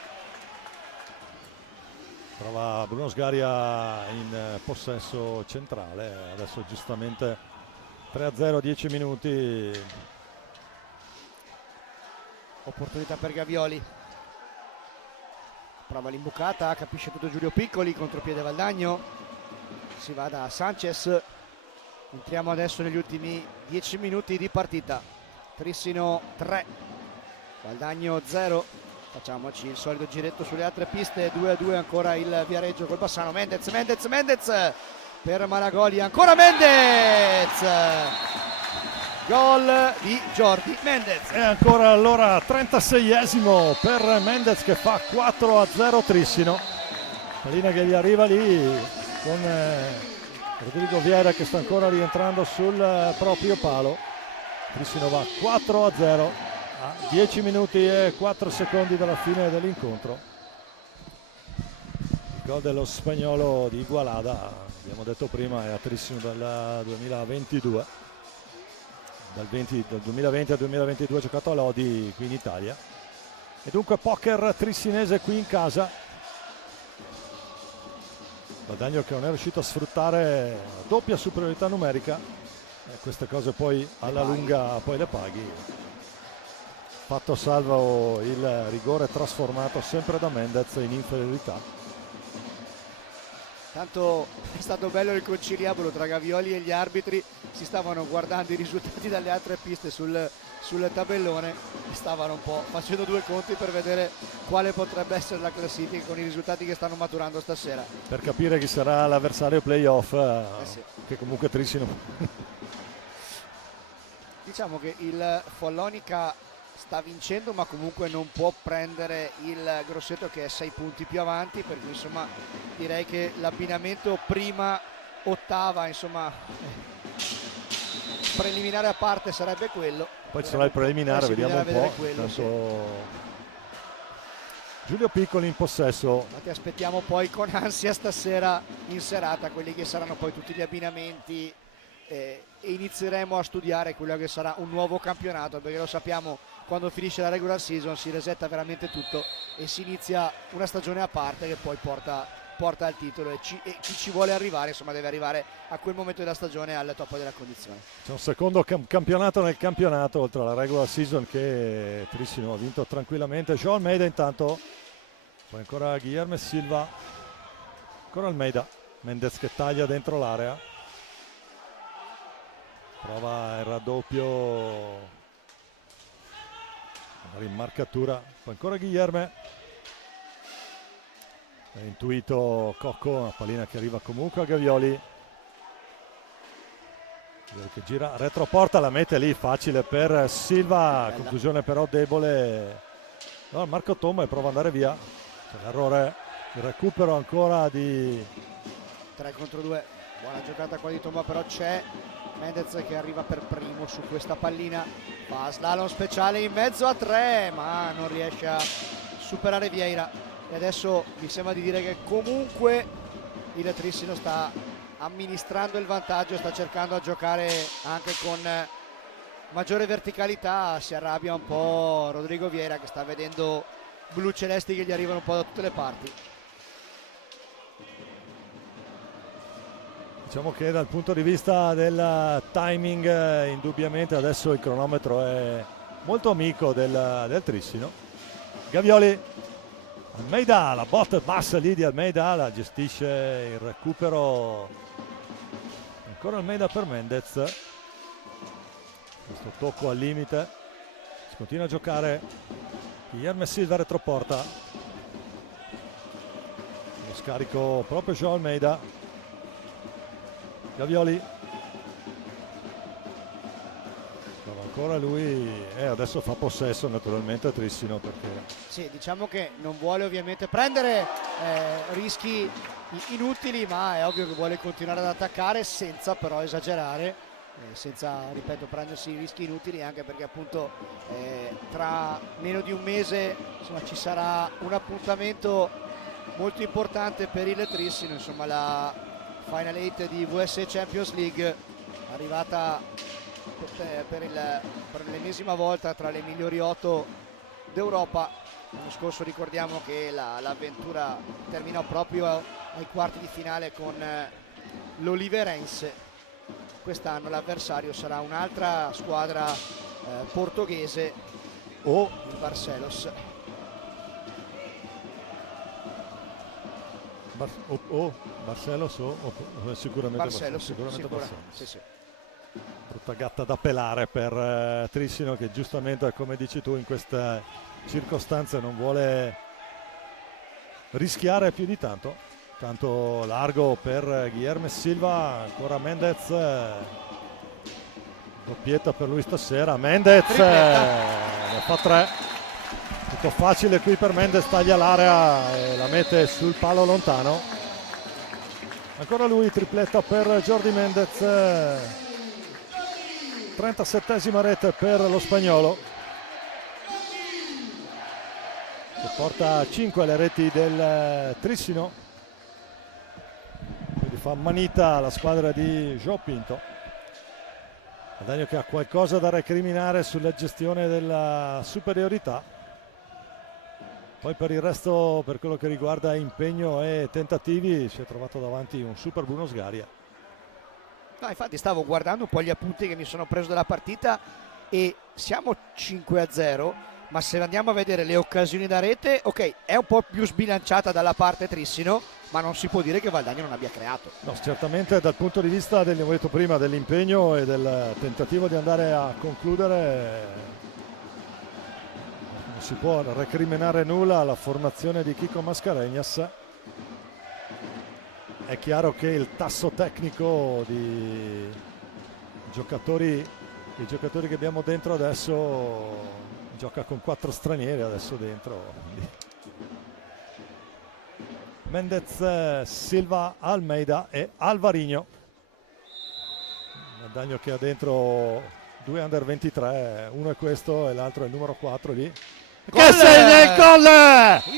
Trova Bruno Sgaria in possesso centrale, adesso giustamente 3-0, 10 minuti. Opportunità per Gavioli, prova l'imbucata, capisce tutto Giulio Piccoli, contropiede Valdagno, si va da Sanchez. Entriamo adesso negli ultimi 10 minuti di partita. Trissino 3, Valdagno 0. Facciamoci il solito giretto sulle altre piste. 2-2 ancora il Viareggio col Bassano. Mendez per Malagoli, ancora Mendez, gol di Jordi Mendez. E ancora allora 36esimo per Mendez che fa 4-0 Trissino. Pallina che gli arriva lì con Rodrigo Vieira che sta ancora rientrando sul proprio palo. Trissino va 4-0 a 10 minuti e 4 secondi dalla fine dell'incontro. Il gol dello spagnolo di Igualada, abbiamo detto prima, è a Trissino dal 2022. Dal 2020 al 2022 ha giocato a Lodi qui in Italia. E dunque poker trissinese qui in casa. Guadagno che non è riuscito a sfruttare la doppia superiorità numerica. E queste cose poi alla lunga poi le paghi. Fatto salvo il rigore trasformato sempre da Mendez in inferiorità. Tanto è stato bello il conciliabolo tra Gavioli e gli arbitri, si stavano guardando i risultati dalle altre piste sul tabellone e stavano un po' facendo due conti per vedere quale potrebbe essere la classifica con i risultati che stanno maturando stasera. Per capire chi sarà l'avversario playoff, sì. che comunque Trissino. Diciamo che il Follonica sta vincendo, ma comunque non può prendere il Grosseto che è 6 punti più avanti, per cui insomma direi che l'abbinamento prima ottava, insomma preliminare a parte sarebbe quello. Poi ci sarà il preliminare, vediamo un po'. Quello, Tanto... sì. Giulio Piccoli in possesso. Infatti aspettiamo poi con ansia stasera in serata quelli che saranno poi tutti gli abbinamenti e inizieremo a studiare quello che sarà un nuovo campionato, perché lo sappiamo, quando finisce la regular season si resetta veramente tutto e si inizia una stagione a parte che poi porta al titolo e chi ci vuole arrivare insomma deve arrivare a quel momento della stagione al top della condizione. C'è un secondo campionato nel campionato oltre alla regular season che Trissino ha vinto tranquillamente. João Almeida intanto, poi ancora Guilherme Silva, ancora Almeida, Mendez che taglia dentro l'area, prova il raddoppio, magari in marcatura, poi ancora Guilherme, è intuito Cocco, una pallina che arriva comunque a Gavioli che gira retroporta, la mette lì facile per Silva. Bella. Conclusione però debole, no, Marco Tomba e prova ad andare via, c'è l'errore, il recupero ancora di 3 contro 2, buona giocata qua di Tomba, però c'è Mendez che arriva per primo su questa pallina, fa slalom speciale in mezzo a 3 ma non riesce a superare Vieira e adesso mi sembra di dire che comunque il Trissino sta amministrando il vantaggio, sta cercando a giocare anche con maggiore verticalità. Si arrabbia un po' Rodrigo Vieira che sta vedendo blu celesti che gli arrivano un po' da tutte le parti. Diciamo che dal punto di vista del timing indubbiamente adesso il cronometro è molto amico del Trissino. Gavioli, Almeida, la botta bassa lì di Almeida, la gestisce il recupero, ancora Almeida per Mendez, questo tocco al limite, si continua a giocare, Guilherme Silva retroporta, lo scarico proprio João Almeida, Gavioli, ancora lui adesso fa possesso naturalmente a Trissino, perché sì, diciamo che non vuole ovviamente prendere rischi inutili, ma è ovvio che vuole continuare ad attaccare senza però esagerare, senza, ripeto, prendersi rischi inutili, anche perché appunto tra meno di un mese insomma, ci sarà un appuntamento molto importante per il Trissino, insomma la Final 8 di VSC Champions League arrivata per l'ennesima volta tra le migliori 8 d'Europa. L'anno scorso ricordiamo che l'avventura terminò proprio ai quarti di finale con l'Oliverense. Quest'anno l'avversario sarà un'altra squadra portoghese, il Barcelos. Barcelos o sicuramente Barcelos, sicuramente Barcelos. Sì. Brutta gatta da pelare per Trissino, che giustamente, come dici tu, in queste circostanze non vuole rischiare più di tanto. Tanto largo per Guilherme Silva, ancora Mendez, doppietta per lui stasera, Mendez ne fa 3, tutto facile qui per Mendez, taglia l'area e la mette sul palo lontano. Ancora lui, tripletta per Jordi Mendez, 37esima rete per lo spagnolo, che porta a 5 le reti del Trissino, quindi fa manita la squadra di João Pinto. Guadagno che ha qualcosa da recriminare sulla gestione della superiorità. Poi per il resto, per quello che riguarda impegno e tentativi, si è trovato davanti un super Bruno Sgaria. No, infatti stavo guardando un po' gli appunti che mi sono preso dalla partita e siamo 5-0, ma se andiamo a vedere le occasioni da rete, ok, è un po' più sbilanciata dalla parte Trissino, ma non si può dire che Valdagno non abbia creato. No, certamente dal punto di vista, ho detto prima, dell'impegno e del tentativo di andare a concludere, non si può recriminare nulla alla formazione di Chico Mascarenhas. È chiaro che il tasso tecnico di giocatori, i giocatori che abbiamo dentro adesso, gioca con 4 stranieri adesso dentro. Mendez, Silva, Almeida e Alvarinho. Guadagno che ha dentro 2 under 23, uno è questo e l'altro è il numero 4 lì. Che segna il gol!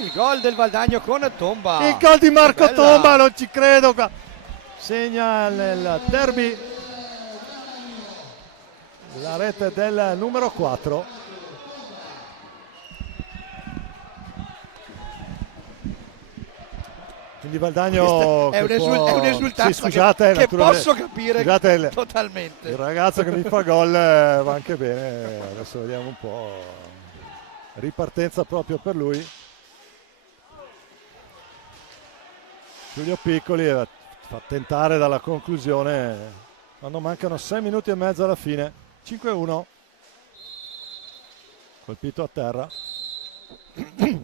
Il gol del Valdagno con Tomba. Il gol di Marco Tomba, non ci credo. Segna nel derby la rete del numero 4. Quindi Valdagno è un'esultanza sì, scusate, che posso capire, scusate, totalmente. Il ragazzo che mi fa gol va anche bene. Adesso vediamo un po'. Ripartenza proprio per lui. Giulio Piccoli fa tentare dalla conclusione quando mancano 6 minuti e mezzo alla fine. 5-1. Colpito a terra.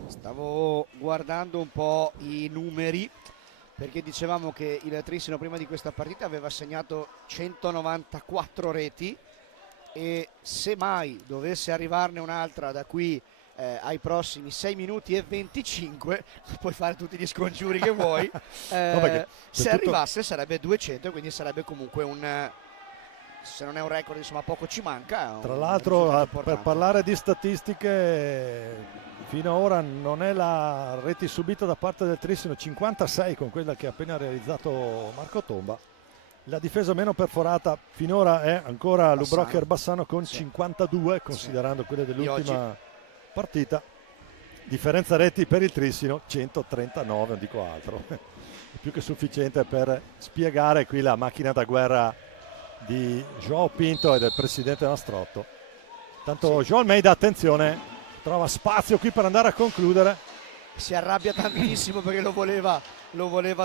Stavo guardando un po' i numeri, perché dicevamo che il Trissino prima di questa partita aveva segnato 194 reti e se mai dovesse arrivarne un'altra da qui ai prossimi 6 minuti e 25, puoi fare tutti gli scongiuri che vuoi, se arrivasse sarebbe 200, quindi sarebbe comunque un, se non è un record insomma poco ci manca. Tra l'altro per parlare di statistiche, fino ad ora non è la reti subita da parte del Trissino, 56 con quella che ha appena realizzato Marco Tomba. La difesa meno perforata finora è ancora Lubrocker Bassano con 52, considerando quelle dell'ultima partita. Differenza reti per il Trissino 139, non dico altro. È più che sufficiente per spiegare qui la macchina da guerra di João Pinto e del presidente Mastrotto. Tanto João Almeida, attenzione, trova spazio qui per andare a concludere. Si arrabbia tantissimo perché lo voleva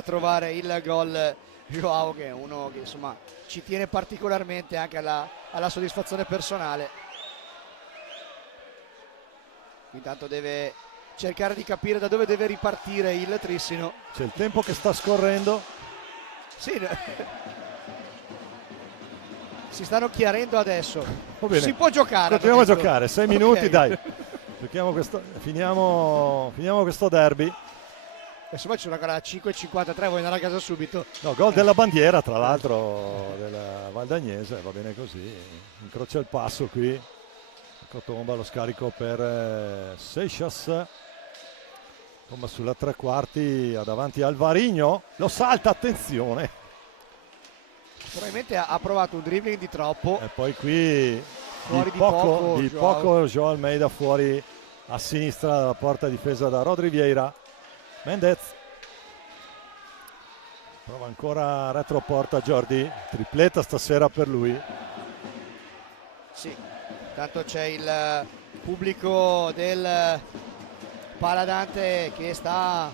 trovare il gol João, che è uno che insomma ci tiene particolarmente anche alla soddisfazione personale. Intanto deve cercare di capire da dove deve ripartire il Trissino. C'è il tempo che sta scorrendo. Sì. Si stanno chiarendo adesso. Si può giocare. Continuiamo a giocare, 6 minuti, dai. Finiamo questo derby. Insomma ci sono ancora 5:53, vuoi andare a casa subito? No, gol della bandiera tra l'altro della Valdagnese, va bene così. Incrocia il passo qui. Tomba, lo scarico per Seixas. Tomba sulla tre quarti, ha davanti Alvarinho, lo salta, attenzione. Probabilmente ha provato un dribbling di troppo. E poi qui di poco João Almeida fuori a sinistra dalla porta difesa da Rodri Vieira. Mendez prova ancora retroporta Jordi, tripletta stasera per lui. Sì, tanto c'è il pubblico del Paladante che sta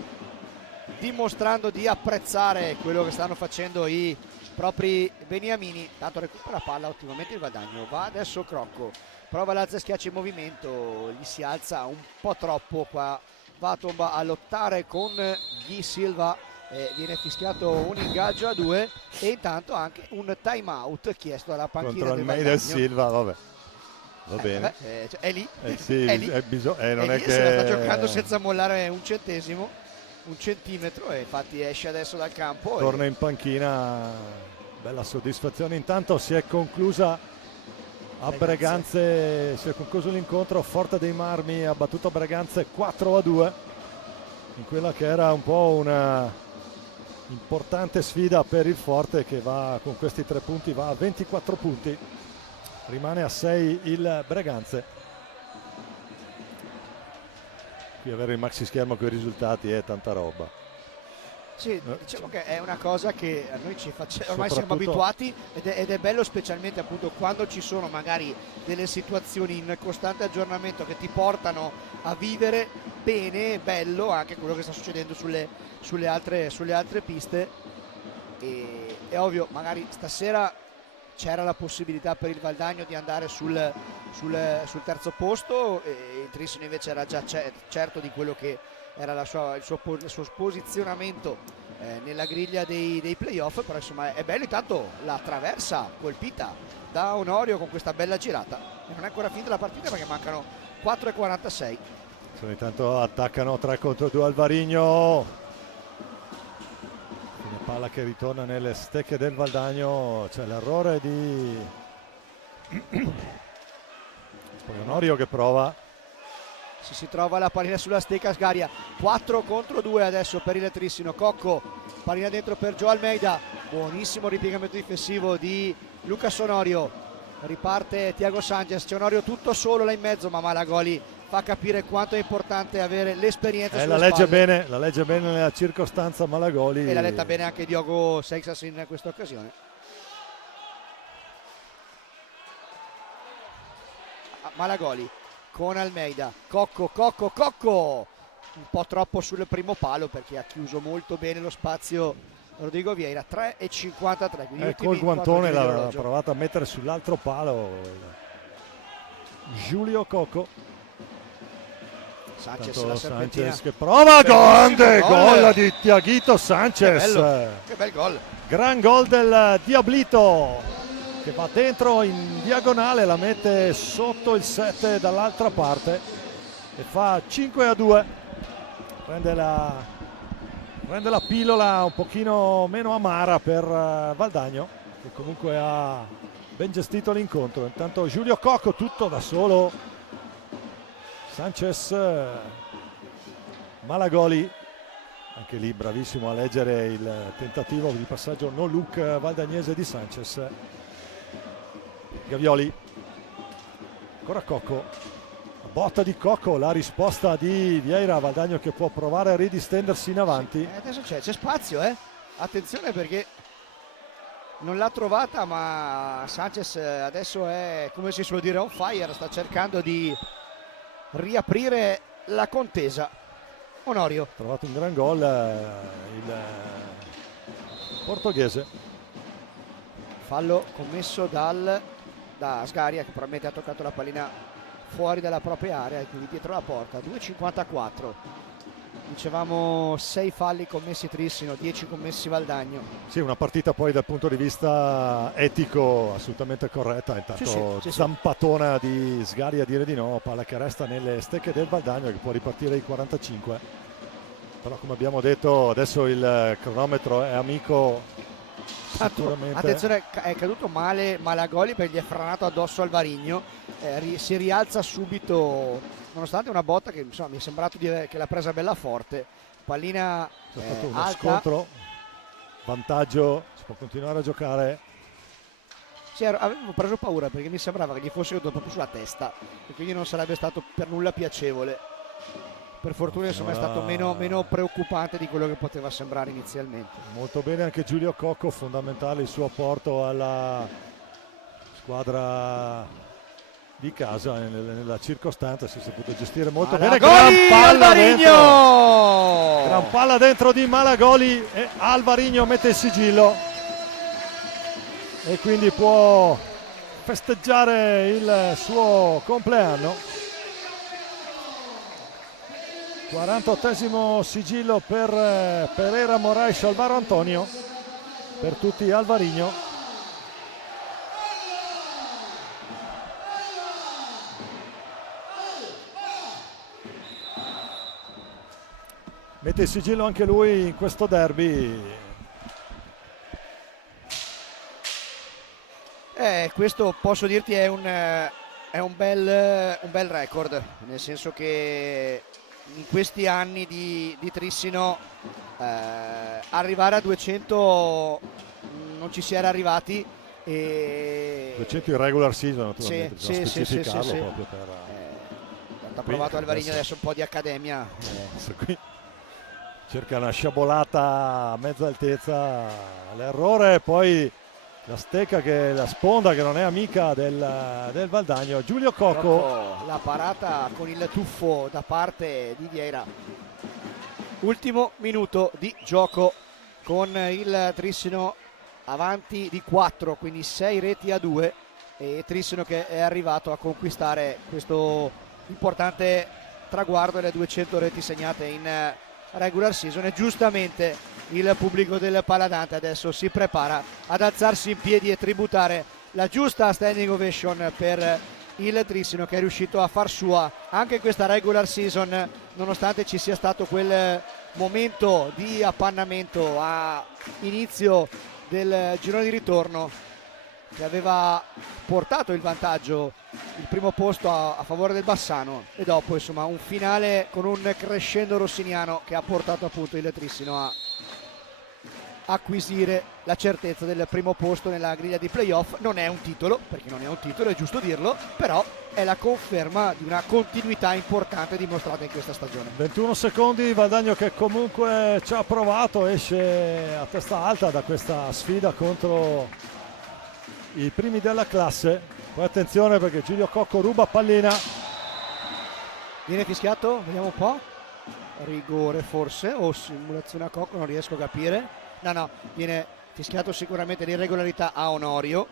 dimostrando di apprezzare quello che stanno facendo i propri beniamini. Tanto recupera palla ottimamente il Valdagno, va adesso Crocco, prova l'alza schiaccia in movimento, gli si alza un po' troppo qua, va Tomba a lottare con Gui Silva, viene fischiato un ingaggio a 2 e intanto anche un time out chiesto dalla panchina del Valdagno. Del Silva, vabbè. Va bene. È lì, sì, è lì. non è è lì, che se la sta giocando senza mollare un centesimo. un centimetro e infatti esce adesso dal campo. Torna in panchina, bella soddisfazione. Intanto si è conclusa a Breganze, si è concluso l'incontro. Forte dei Marmi ha battuto Breganze 4-2 in quella che era un po' una importante sfida per il Forte, che va con questi 3 punti, va a 24 punti, rimane a 6 il Breganze. Qui avere il maxi schermo con i risultati è tanta roba. Sì, diciamo che è una cosa che a noi ormai siamo abituati ed è bello, specialmente appunto quando ci sono magari delle situazioni in costante aggiornamento che ti portano a vivere bene, bello anche quello che sta succedendo sulle altre piste. E è ovvio, magari stasera c'era la possibilità per il Valdagno di andare sul terzo posto, e il Trissino invece era già certo di quello che era il suo posizionamento nella griglia dei playoff. Però insomma è bello, intanto la traversa colpita da Onorio con questa bella girata, e non è ancora finita la partita perché mancano 4:46. Intanto attaccano 3 contro 2 Alvarigno, una palla che ritorna nelle stecche del Valdagno. C'è l'errore di poi Onorio che prova. Si trova la pallina sulla stecca, Sgaria 4 contro 2 adesso per il Trissino. Cocco, pallina dentro per Joe Almeida, buonissimo ripiegamento difensivo di Lucas Onorio, riparte Thiago Sanchez, c'è Onorio tutto solo là in mezzo, ma Malagoli fa capire quanto è importante avere l'esperienza sulle spalle. La legge bene nella circostanza Malagoli, e l'ha letta bene anche Diogo Seixas in questa occasione. Malagoli con Almeida, Cocco, un po' troppo sul primo palo perché ha chiuso molto bene lo spazio Rodrigo Vieira. 3:53. Col guantone l'ha provato a mettere sull'altro palo Giulio Cocco. Sanchez che prova, grande gol di Tiaguito Sanchez, che bel gol, gran gol del Diablito, che va dentro in diagonale, la mette sotto il 7 dall'altra parte e fa 5-2. Prende la pillola un pochino meno amara per Valdagno, che comunque ha ben gestito l'incontro. Intanto Giulio Cocco tutto da solo, Sanchez, Malagoli anche lì bravissimo a leggere il tentativo di passaggio no look valdagnese di Sanchez. Gavioli, ancora Cocco, botta di Cocco, la risposta di Vieira. Valdagno che può provare a ridistendersi in avanti. Adesso c'è spazio, attenzione perché non l'ha trovata, ma Sanchez adesso è, come si suol dire, on fire, sta cercando di riaprire la contesa. Onorio ha trovato un gran gol il portoghese. Fallo commesso da Sgaria, che probabilmente ha toccato la pallina fuori dalla propria area e quindi dietro la porta. 2:54. Dicevamo 6 falli commessi Trissino, 10 commessi Valdagno. Sì, una partita poi dal punto di vista etico assolutamente corretta. Intanto zampatona di Sgaria a dire di no, palla che resta nelle stecche del Valdagno, che può ripartire ai 45. Però come abbiamo detto adesso il cronometro è amico. Attenzione, è caduto male Malagoli perché gli è franato addosso Alvarigno, si rialza subito nonostante una botta che insomma, mi è sembrato che l'ha presa bella forte. Pallina c'è stato uno alta, scontro, vantaggio, si può continuare a giocare. Sì, avevo preso paura perché mi sembrava che gli fosse caduto proprio sulla testa e quindi non sarebbe stato per nulla piacevole. Per fortuna insomma è stato meno preoccupante di quello che poteva sembrare inizialmente. Molto bene anche Giulio Cocco, fondamentale il suo apporto alla squadra di casa nella circostanza, si è saputo gestire molto bene. Gran palla dentro di Malagoli e Alvarigno mette il sigillo e quindi può festeggiare il suo compleanno. 48esimo sigillo per Pereira, Moraes, Alvaro Antonio, per tutti Alvarigno. mette il sigillo anche lui in questo derby. Questo posso dirti è un bel record, nel senso che in questi anni di Trissino arrivare a 200 non ci si era arrivati. 200 in regular season, naturalmente, sì, bisogna specificarlo sì. proprio per... Ha provato Alvarinho adesso un po' di accademia. Qui cerca una sciabolata a mezza altezza, l'errore, poi la stecca, che la sponda che non è amica del Valdagno. Giulio Cocco, la parata con il tuffo da parte di Vieira. Ultimo minuto di gioco con il Trissino avanti di 4, quindi 6 reti a 2, e Trissino che è arrivato a conquistare questo importante traguardo delle 200 reti segnate in regular season. E giustamente il pubblico del Paladante adesso si prepara ad alzarsi in piedi e tributare la giusta standing ovation per il Trissino, che è riuscito a far sua anche questa regular season, nonostante ci sia stato quel momento di appannamento a inizio del girone di ritorno che aveva portato il vantaggio, il primo posto a favore del Bassano, e dopo insomma un finale con un crescendo rossiniano che ha portato appunto il Trissino a acquisire la certezza del primo posto nella griglia di playoff. Non è un titolo, perché non è un titolo, è giusto dirlo, però è la conferma di una continuità importante dimostrata in questa stagione. 21 secondi, Valdagno che comunque ci ha provato, esce a testa alta da questa sfida contro i primi della classe. Poi attenzione, perché Giulio Cocco ruba pallina. Viene fischiato, vediamo un po', rigore forse, o simulazione a Cocco, non riesco a capire. No, viene fischiato sicuramente l'irregolarità a Onorio,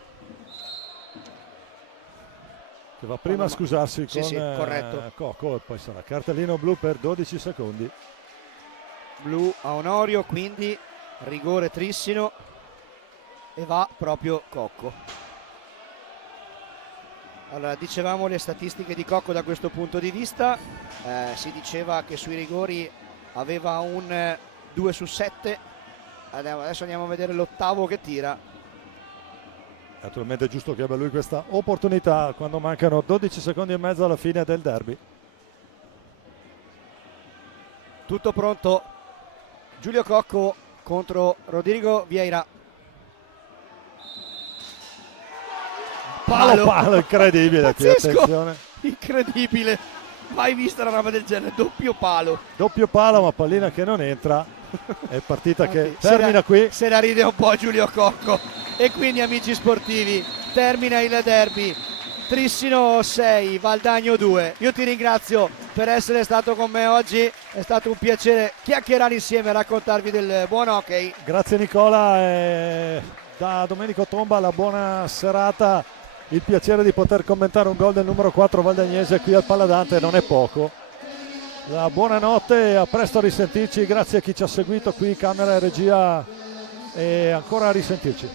che va prima a scusarsi con corretto. Cocco, e poi sarà cartellino blu per 12 secondi. Blu a Onorio, quindi rigore Trissino, e va proprio Cocco. Allora, dicevamo le statistiche di Cocco da questo punto di vista. Si diceva che sui rigori aveva un 2 su 7. Adesso andiamo a vedere l'ottavo che tira. Naturalmente è giusto che abbia lui questa opportunità quando mancano 12 secondi e mezzo alla fine del derby. Tutto pronto. Giulio Cocco contro Rodrigo Vieira. Palo, incredibile. Qui, attenzione. Incredibile, mai vista una roba del genere. Doppio palo, ma pallina che non entra. È partita che termina qui. Se la ride un po' Giulio Cocco. E quindi, amici sportivi, termina il derby. Trissino 6, Valdagno 2. Io ti ringrazio per essere stato con me oggi, è stato un piacere chiacchierare insieme e raccontarvi del buon hockey. Grazie Nicola, e da Domenico Tomba la buona serata, il piacere di poter commentare un gol del numero 4 valdagnese qui al Paladante non è poco. La buonanotte e a presto a risentirci, grazie a chi ci ha seguito qui, camera e regia, e ancora a risentirci.